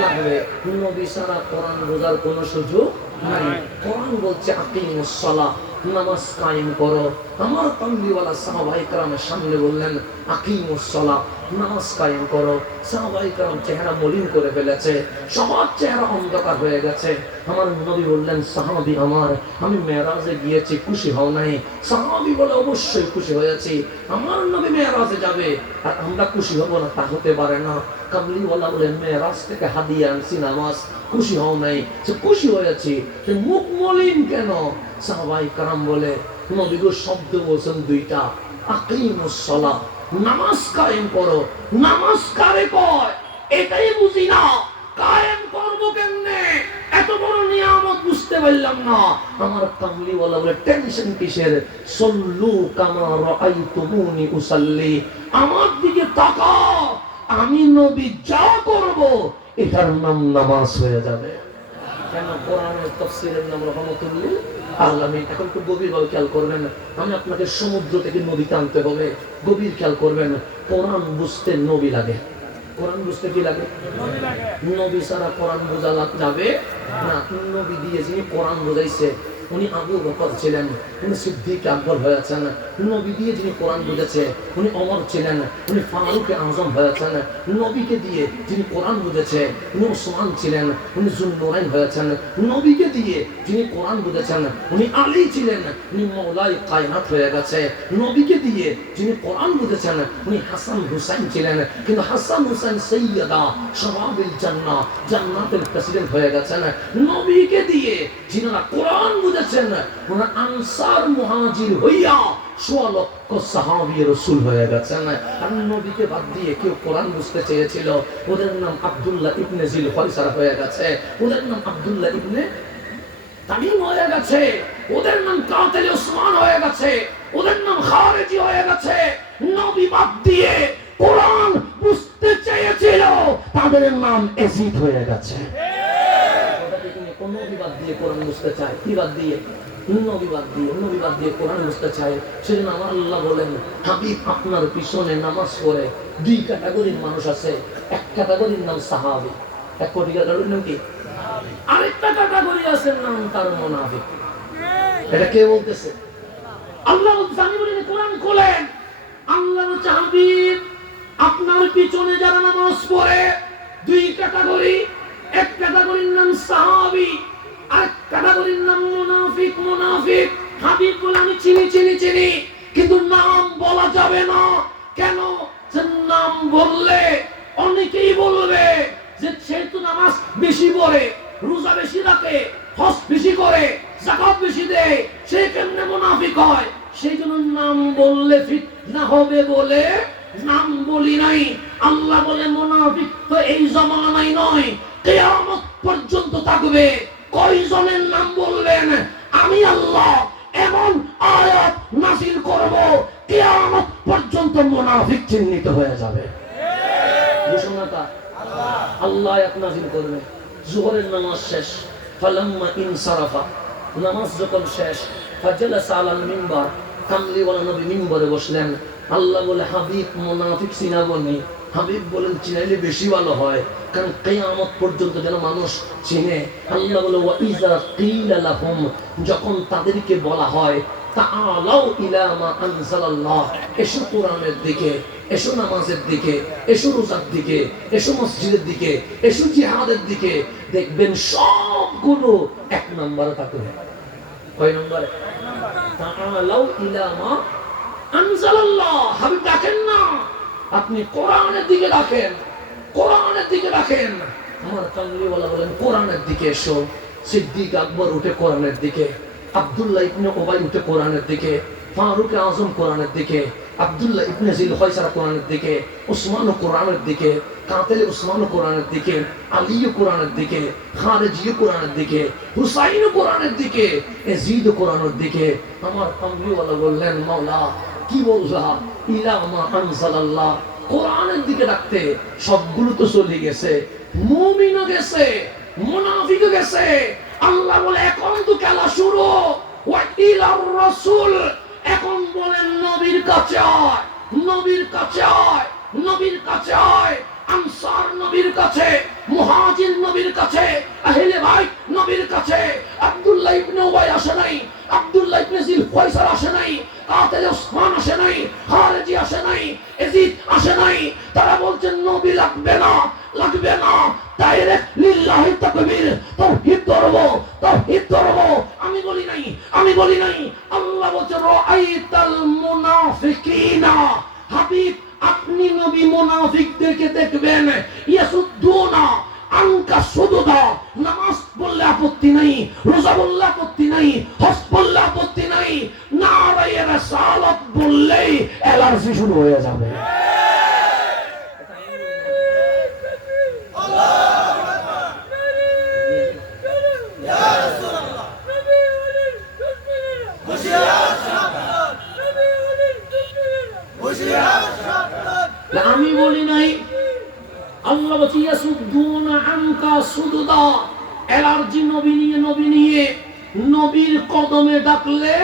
লাগবে। নবী ছাড়া কোরআন বোঝার কোনো সুযোগ নাই। কোরআন বলছে আকিমুস সালাহ নামাজ কায়েম করো। আমার কামলিওয়ালা সাহাবায়ে কেরামের সামনে বললেন আকিমুস সালাহ, নামাজ কায়েম করো। সাহাবায়ে কেরাম চেহারা মলিন করে ফেলেছে, সবার চেহারা অন্ধকার হয়ে গেছে। আমার নবী বললেন সাহাবী আমার, আমি মেরাজে গিয়েছি, খুশি হও নাই? সাহাবী বলে অবশ্যই খুশি হয়েছি। আমার নবী মেরাজে যাবে আর আমরা খুশি হব না, তা হতে পারে না। কামলিওয়ালা বলেন মেরাজ থেকে হাদিয়া আনছি নামাজ, খুশি হও নাই? সে খুশি হয়েছি। মুখ মলিন কেন? সাহাবায়ে কেরাম বলে নবী গো শব্দ বলছেন দুইটা, আকিমুস সালাহ, নামাজ কায়েম করো। নামাজ কারে কয় এটাই বুঝি না, কায়েম করবো কেমনে? এত বড় নিয়ামত বুঝতে পারলাম না। আমার কামলিওয়ালা বলে টেনশন কিসের? সল্লু কামা রাআইতুমুনি উসাল্লি, আমার দিকে তাকাও, আমি নবী যা করব এটার নাম নামাজ হয়ে যাবে। কেন? কোরআনের তাফসীরের নাম রহমাতুল্লিল আলামিন। এখন একটু গভীরভাবে খেয়াল করবেন, আমি আপনাকে সমুদ্র থেকে নদীতে আনতে হবে। গভীর খেয়াল করবেন, কোরআন বুঝতে নবী লাগে। কোরআন বুঝতে কি লাগে? নবী ছাড়া কোরআন বোঝা যাবে না। নবী দিয়ে যিনি কোরআন বোঝাইছে উনি আবু বকর ছিলেন, উনি সিদ্দিক আকবর হয়েছেন। নবী দিয়ে যিনি কোরআন বুঝেছে উনি ওমর ছিলেন, উনি ফারুক আজম হয়েছেন। নবীকে দিয়ে যিনি কোরআন বুঝেছে উনি ওসমান ছিলেন, উনি যুন্নুরাইন হয়েছেন। নবীকে দিয়ে যিনি কোরআন বুঝেছেন উনি আলী ছিলেন, উনি মৌলাই কায়নাত হয়ে গেছে। নবীকে দিয়ে যিনি কোরআন বুঝেছেন উনি হাসান হুসাইন ছিলেন, কিন্তু হাসান হুসাইন সৈয়দা শাবাবিল জান্নাহ, জান্নাতের প্রেসিডেন্ট হয়ে গেছেন। নবীকে দিয়ে যিনারা কোরআন বুঝেছেন ওনারা আনসার মুহাজির হইয়া ১৬ লক্ষ সাহাবী রাসূল হয়ে গেছেন। আর নবীকে বাদ দিয়ে কেউ কোরআন বুঝতে চেয়েছিল, ওদের নাম আব্দুল্লাহ ইবনে জিল ফাইসারা হয়ে গেছে, ওদের নাম আব্দুল্লাহ ইবনে তামিম হয়ে গেছে, ওদের নাম কাতিল ওসমান হয়ে গেছে, ওদের নাম খারেজি হয়ে গেছে। নবী বাদ দিয়ে কোরআন বুঝতে চেয়েছিল, তাদের নাম এজিদ হয়ে গেছে। নবী বাদ দিয়ে কোরআন বুঝতে চায়, কি বাদ দিয়ে? নবী বাদ দিয়ে কোরআন বুঝতে চায়। সেজন্য আমার আল্লাহ বলেন হাবিব আপনার পিছনে নামাজ পড়ে দুই ক্যাটাগরির মানুষ আছে। এক ক্যাটাগরির নাম সাহাবী, এক ক্যাটাগরির নাম কি? আরেকটা ক্যাটাগরি আছে নাম তার মুনাফিক। এটা কে বলতেছে? আল্লাহ জানি বলেন কোরআন খোলেন, আল্লাহ বলছে হাবিব আপনার পিছনে যারা নামাজ পড়ে দুই ক্যাটাগরি, এক ক্যাটাগরির নাম সাহাবী, আরেক ক্যাটাগরির নাম মুনাফিক। হাবিব বলে আমি চিনি, কিন্তু নাম বলা যাবে না। কেন? যে নাম বললে অনেকেই বলবে যে সে তো নামাজ বেশি পড়ে, রোজা বেশি রাখে, হজ বেশি করে, যাকাত বেশি দেয়, সে কেমনে মুনাফিক হয়? সেই জন্য নাম বললে ফিতনা হবে বলে নাম বলি নাই। আল্লাহ বলে মুনাফিক তো এই জামানায় নয়, কিয়ামত পর্যন্ত থাকবে। কয়জনের নাম বললেন? আমি আল্লাহ এমন আয়াত নাযিল করব কিয়ামত পর্যন্ত মুনাফিক চিহ্নিত হয়ে যাবে। ঘোষণাটা আল্লাহ আয়াত নাযিল করবে। যোহরের নামাজ শেষ, ফালাম্মা ইনসারাফা, নামাজ যখন শেষ, ফাজালাসা আলাল মিম্বার, কামলিওয়ালা নবী মিম্বরে বসলেন। আল্লাহ বলে হাবিব মুনাফিক চিনাবনি। হাবিব বলেন চিনাইলে বেশি ভালো হয়, কারণ কিয়ামত পর্যন্ত যেন মানুষ চিনে। আল্লাহ বলে ওয়া ইযা কিলা লাহুম, যখন তাদেরকে বলা হয় তাআলাউ ইলা মা আনজালাল্লাহ, এসো কোরআনের দিকে, এসো নামাজের দিকে, এসো রোজার দিকে, এসো মসজিদের দিকে, এসো জিহাদের দিকে, দেখবেন সবগুলো এক নম্বরে থাকবে। কয় নম্বরে? তাআলাউ ইলা মা আনজালাল্লাহ। হাবিব ডাকেন না, আপনি কোরআনের দিকে ডাকেন, কোরআনের দিকে ডাকেন। আমার কামলিওয়ালা বলেন কোরআনের দিকে এসো। সিদ্দিক আকবর উঠে কোরআনের দিকে, আব্দুল্লাহ ইবনে উবাই উঠে কোরআনের দিকে, ফারুক আজম কোরআনের দিকে, আব্দুল্লাহ ইবনে জিল ফাইসারা কোরআনের দিকে, ওসমান কোরআনের দিকে, কাতিল ওসমান কোরআনের দিকে, আলী কোরআনের দিকে, খারেজি কোরআনের দিকে, হুসাইন কোরআনের দিকে, এজিদ কোরআনের দিকে। আমার কামলিওয়ালা বললেন মাওলা কি বললা? ইলা মা আনজালাল্লাহ, কোরআনের দিকে ডাকতে। সবগুলো তো চলে গেছে, মুমিনও গেছে, মুনাফিকও গেছে। আল্লাহ বলে এখন তো খেলা শুরু। ওয়া ইলার রাসূল, এখন বলেন নবীর কাছে আয়, নবীর কাছে আয়, নবীর কাছে আয়। আনসার নবীর কাছে, মুহাজির নবীর কাছে, আহলে বাইত নবীর কাছে। আব্দুল্লাহ ইবনে উবাই আসে নাই, আব্দুল্লাহ ইবনে জিল ফয়সাল আসে নাই, কাতেল ওসমান আসে নাই, খারেজি আসে নাই, ইয়াজিদ আসে নাই। তারা বলছেন নবী লাগবে না, লাগবে না, ডাইরেক্ট লিল্লাহি তাকবীর, তাওহীদ ধরব, তাওহীদ ধরব। আমি বলি নাই, আমি বলি নাই। আল্লাহ বলছে রাআইতাল মুনাফিকিনা, হাবিব আপনি নবী মুনাফিকদেরকে দেখবেন, ইয়াসুদ্দুনা আনকা সুদুদা, নামাজ পড়লে আপত্তি নাই, রোজা বললে আপত্তি নাই, হজ বললে আপত্তি নাই, নারায়ে রাসালাত বললেই অ্যালার্জি শুরু হয়ে যাবে। আমি বলি নাই। আল্লাহ বলছে ইয়াসুদ্দুনা আনকা সুদুদা, অ্যালার্জি নবী নিয়ে নবীর কদমে ডাকলে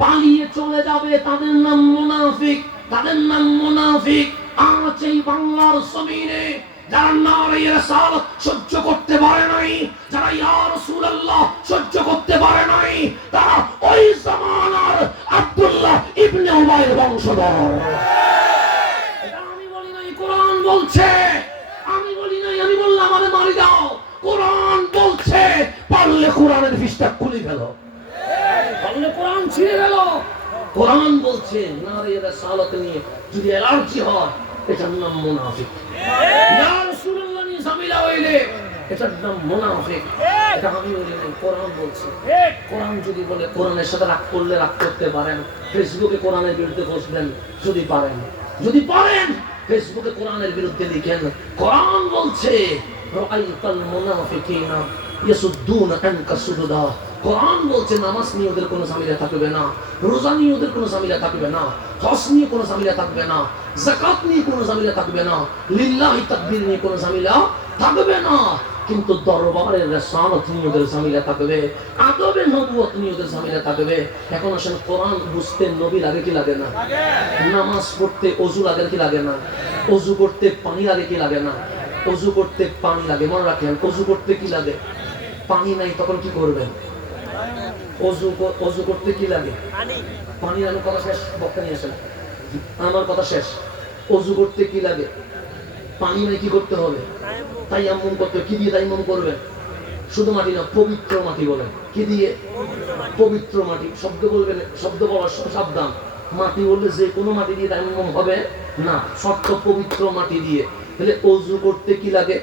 পালিয়ে চলে যাবে, তাদের নাম মুনাফিক, তাদের নাম মুনাফিক। আজ এই বাংলার জমিনে যারা নারায়ে রাসালাত সহ্য করতে পারে নাই, যারা ইয়া রাসূলুল্লাহ সহ্য করতে পারে নাই, তারা ওই জামানার আব্দুল্লাহ ইবনে উবাইর বংশধর। আমি বলি নাই, কোরআন বলছে। আমি বলি নাই, আমি বললাম আমারে মারি দাও। কোরআন বলছে, পারলে কোরআনের পৃষ্ঠা খুলে ফেলো, পারলে কোরআন ছিঁড়ে ফেলো। কোরআন বলছে নারায়ে রাসালাত নিয়ে যদি অ্যালার্জি হয়, এটার নাম মুনাফিক। ইয়া রাসূলুল্লাহ নিয়ে ঝামেলা হইলে এটার নাম মুনাফিক। এটা আমি বলি নাই, কোরআন বলছে। কোরআন যদি বলে কোরআনের সাথে রাগ করলে রাগ করতে পারেন, ফেসবুকে কোরআনের বিরুদ্ধে বসবেন যদি পারেন, যদি পারেন ফেসবুকে কোরআনের বিরুদ্ধে লিখেন। কোরআন বলছে রাআইতাল মুনাফিকিনা ইয়াসুদ্দুনা আনকা সুদুদা। কোরআন বলছে নামাজ নিয়ে ওদের কোনো ঝামেলা থাকবে না, রোজা নিয়ে ওদের কোনো ঝামেলা থাকবে না, হজ নিয়ে কোনো ঝামেলা থাকবে না, যাকাত নিয়ে কোনো ঝামেলা থাকবে না, লিল্লাহি তাকবীর নিয়ে কোনো ঝামেলা থাকবে না। কিন্তু দরবারের রিসালাত নিয়ে ওদের ঝামেলা থাকবে, আদবে নবুয়ত নিয়ে ওদের ঝামেলা থাকবে। এখন আসেন, কোরআন বুঝতে নবী লাগে কি লাগে না? নামাজ পড়তে ওযু লাগে কি লাগে না? ওযু করতে পানি লাগে কি লাগে না? ওযু করতে পানি লাগে, মনে রাখেন। ওযু করতে কি লাগে? পানি নাই, তখন কি করবেন? ওযু করতে কি লাগে? পানি। আমার কথা শেষ, বক্তা নিয়ে আসেন, আমার কথা শেষ। ওযু করতে কি লাগে? পানি নাই, কি করতে হবে? তায়াম্মুম করতে। কি দিয়ে তায়াম্মুম করবেন? শুধু মাটি না, পবিত্র মাটি বলেন। কি দিয়ে? পবিত্র মাটি। শব্দ বলবেন, শব্দ বলার সাবধান। মাটি বললে যে কোনো মাটি দিয়ে তায়াম্মুম হবে না, শর্ত পবিত্র মাটি দিয়ে। তাহলে ওযু করতে কি লাগে?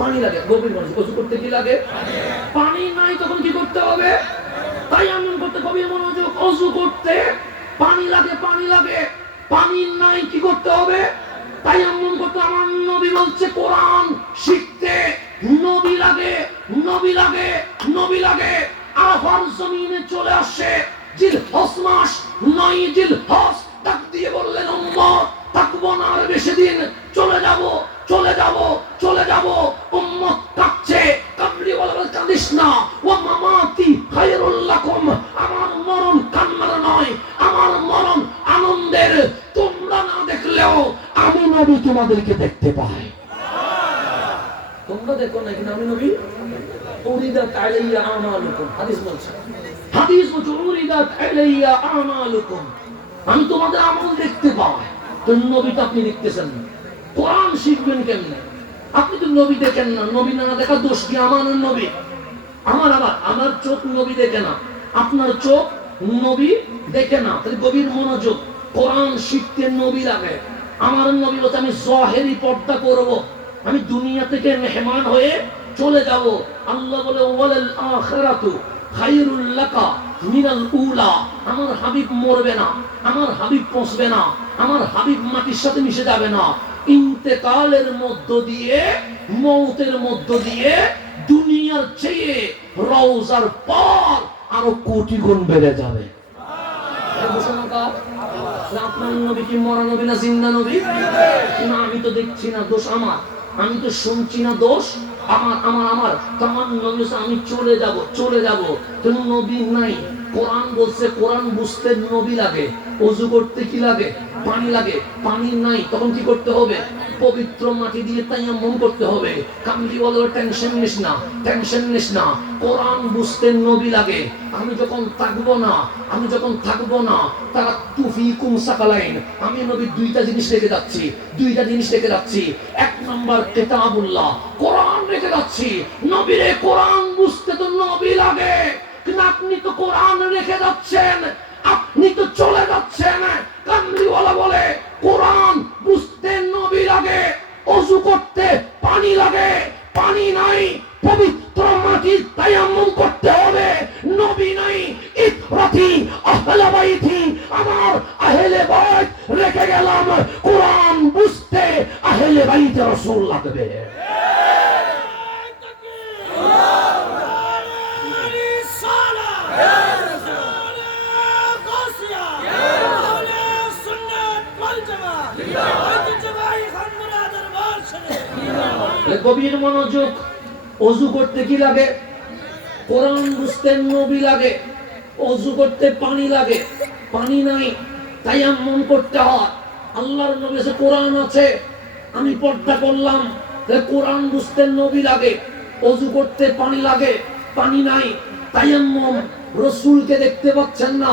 পানি লাগে। গভীর মনোযোগ। ওযু করতে কি লাগে? পানি নাই, তখন কি করতে হবে? তায়াম্মুম করতে। গভীর মনোযোগ। ওযু করতে পানি লাগে, পানি লাগে। পানি নাই, কি করতে হবে? তায়াম্মুম করতে। আমার নবী বলছে কোরআন শিখতে নবী লাগে, নবী লাগে, নবী লাগে। আরাফার জমিনে চলে আসে জিলহজ মাস, 9 জিলহজ। ডাক দিয়ে বললেন উম্মত থাকবো না আর বেশি দিন, চলে যাব, চলে যাব, চলে যাব। উম্মত কাঁদছে, কাবরি বলে কাঁদিস না, ও মামাতি খায়রুল লাকুম। আমার মরণ কান্নার নয়, আমার মরণ আনন্দের। তোমরা না দেখলেও আমি নবী তোমাদেরকে দেখতে পাই। তোমরা দেখো না, কিন্তু আমি নবী। উরিদাত আলাইয়া আমালুকুম, হাদিস বলছে, হাদিস বলছে উরিদাত আলাইয়া আমালুকুম। আমি তোমাদের আমল দেখতে পাই। তো নবী তো আপনি দেখতেছেন না, কোরআন শিখবেন কেমনে? আপনি তো নবী দেখেন না। নবী না দেখা দোষ কি? আমার নবী, আমার চোখ নবী দেখে না, আপনার চোখ নবী দেখে না। তাহলে গভীর মনোযোগ। কোরআন শিখতে নবী লাগে। আমার নবী বলছে আমি জাহেরি পর্দা করব, আমি দুনিয়া থেকে মেহমান হয়ে চলে যাব। আল্লাহ বলে ওয়ালাল আখিরাতু খায়রুল লাকা মিনাল উলা। আমার হাবিব মরবে না, আমার হাবিব পচবে না, আমার হাবিব মাটির সাথে মিশে যাবে না। ইন্তেকালের মধ্য দিয়ে, মওতের মধ্য দিয়ে দুনিয়ার চেয়ে রওজার পর আরো কোটি গুণ বেড়ে যাবে। আপনার নবী কি মরা নবী না জিন্দা নবী? না, আমি তো দেখছি না, দোষ আমার। আমি তো শুনছি না, দোষ আমার। তোমার নবী আমি চলে যাব, চলে যাব। কেন নবী নাই? কোরআন বলছে কোরআন বুঝতে নবী লাগে। ওযু করতে কি লাগে? পানি লাগে। পানি নাই, তখন কি করতে হবে? পবিত্র মাটি দিয়ে তায়াম্মুম করতে হবে। কামলিওয়ালা টেনশন নিস না, কোরআন বুঝতে নবী লাগে। আমি যখন থাকবো না তারা তুফিকুম সাকালাইন, আমি নবী দুইটা জিনিস রেখে যাচ্ছি। এক নাম্বার কিতাবুল্লাহ, কোরআন রেখে যাচ্ছি। নবীরে কোরআন বুঝতে তো নবী লাগে, কিন্তু আপনি তো কোরআন রেখে যাচ্ছেন, আপনি তো চলে যাচ্ছেন। কামলিওয়ালা বলে কোরআন বুঝতে নবী লাগে, ওযু করতে পানি লাগে, পানি নাই পবিত্র মাটির তায়াম্মুম করতে হবে। নবী নাই ইফরাতি আহলে বাইতি, আমার আহলে বাইত রেখে গেলাম। কোরআন বুঝতে আহলে বাইত রাসূল লাগবে। গভীর মনোযোগ। ওযু করতে কি লাগে? কোরআন বুঝতে নবী লাগে। ওযু করতে পানি লাগে, পানি নাই তায়াম্মুম করতে হয়। আল্লাহর নবী যে কোরআন আছে, আমি পর্দা করলাম, তাহলে কোরআন বুঝতে নবী লাগে, ওযু করতে পানি লাগে, পানি নাই তায়াম্মুম। রাসূলকে দেখতে পাচ্ছেন না,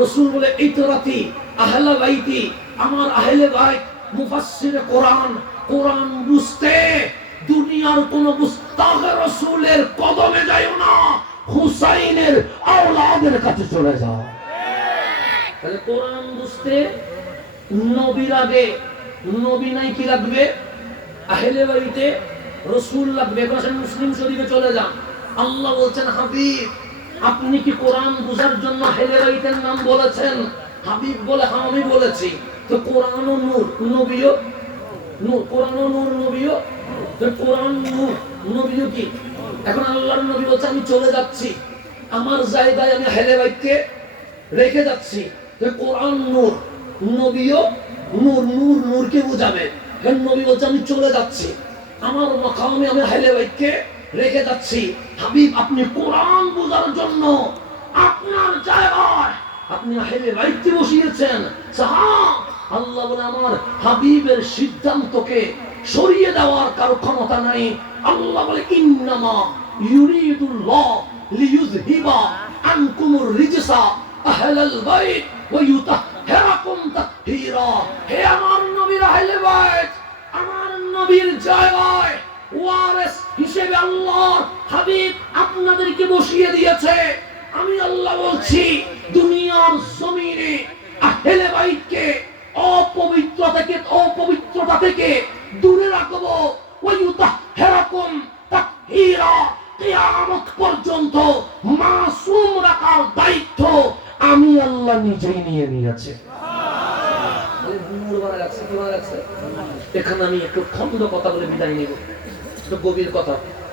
রাসূল বলে ইতরাতি আহলে বাইতি, আমার আহলে বাইত মুফাসসিরে কোরআন, কোরআন বুঝতে দুনিয়ার কোন মুস্তাগা রাসূলের কদমে যাও না, হুসাইনের আওলাদের কাছে চলে যাও। তাহলে কোরআন বুঝতে নবী লাগে, নবী নাই কি লাগবে? আহলে বাইতে রাসূল লাগবে। এখন মুসলিম শরীফে চলে যান, আল্লাহ বলছেন হাবিব আপনি কি কোরআন বুঝার জন্য আহলে বাইতের নাম বলেছেন? হাবিব বলে হ্যাঁ আমি বলেছি। তো কোরআন ও নূর, নবীও নূর, কোরআন ও নূর, নবীও। তো কোরআন নূর, নবীও কি? এখন আল্লাহর নবী বলছে আমি চলে যাচ্ছি, আমার জায়গায় আমি আহলে বাইতকে রেখে যাচ্ছি। তো কোরআন নূর, নবীও নূর, নূরকে বুঝাবে। এখন নবী বলছে আমি চলে যাচ্ছি, আমার মাকামে আমি আহলে বাইতকে রেখে যাচ্ছি। হাবিব আপনি কোরআন বোঝার জন্য আপনার জায়গায় আপনি আহলে বাইতকে বসিয়েছেন। হ্যাঁ, আল্লাহ বলে আমার হাবিবের সিদ্ধান্তকে সরিয়ে দেওয়ার কারো ক্ষমতা নাই। আল্লাহ বলে ইন্নামা ইউরিদুল্লাহ লিইউযহিবা আনকুমুর রিজসা আহলাল বাইত ওয়া ইউতাহহিরাকুম তাতহীরা। হে আমার নবীর আহলে বাইত, আমার নবীর জায়গায় ওয়ারিস হিসেবে আল্লাহ হাবিব আপনাদেরকে বসিয়ে দিয়েছে। আমি আল্লাহ বলছি দুনিয়ার জমিনে আহলে বাইতকে অপবিত্রতা থেকে দূরে রাখবো। ওয়ায়ুতাহহিরাকুম তাতহীরা, কিয়ামত পর্যন্ত মাসুম রাখার দায়িত্ব আমি আল্লাহ নিজেই নিয়ে নিয়েছি। এখানে আমি একটু খন্ড কথা বলে বিদায় নেব, একটু গভীর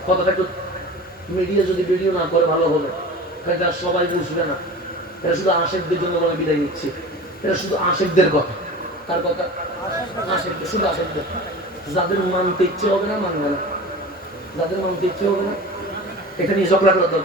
কথাটা একটু মিডিয়া যদি ভিডিও না করে ভালো হবে, কারণ সবাই বুঝবে না। এটা শুধু আশেকদের জন্য বলে বিদায় নিচ্ছি, এটা শুধু আশেকদের কথা। কার কথা? আশেকদের, শুধু আশেকদের। যাদের মানতে ইচ্ছে হবে না মানবে না, যাদের মানতে ইচ্ছে হবে না এখানে ঝগড়া করার দরকার।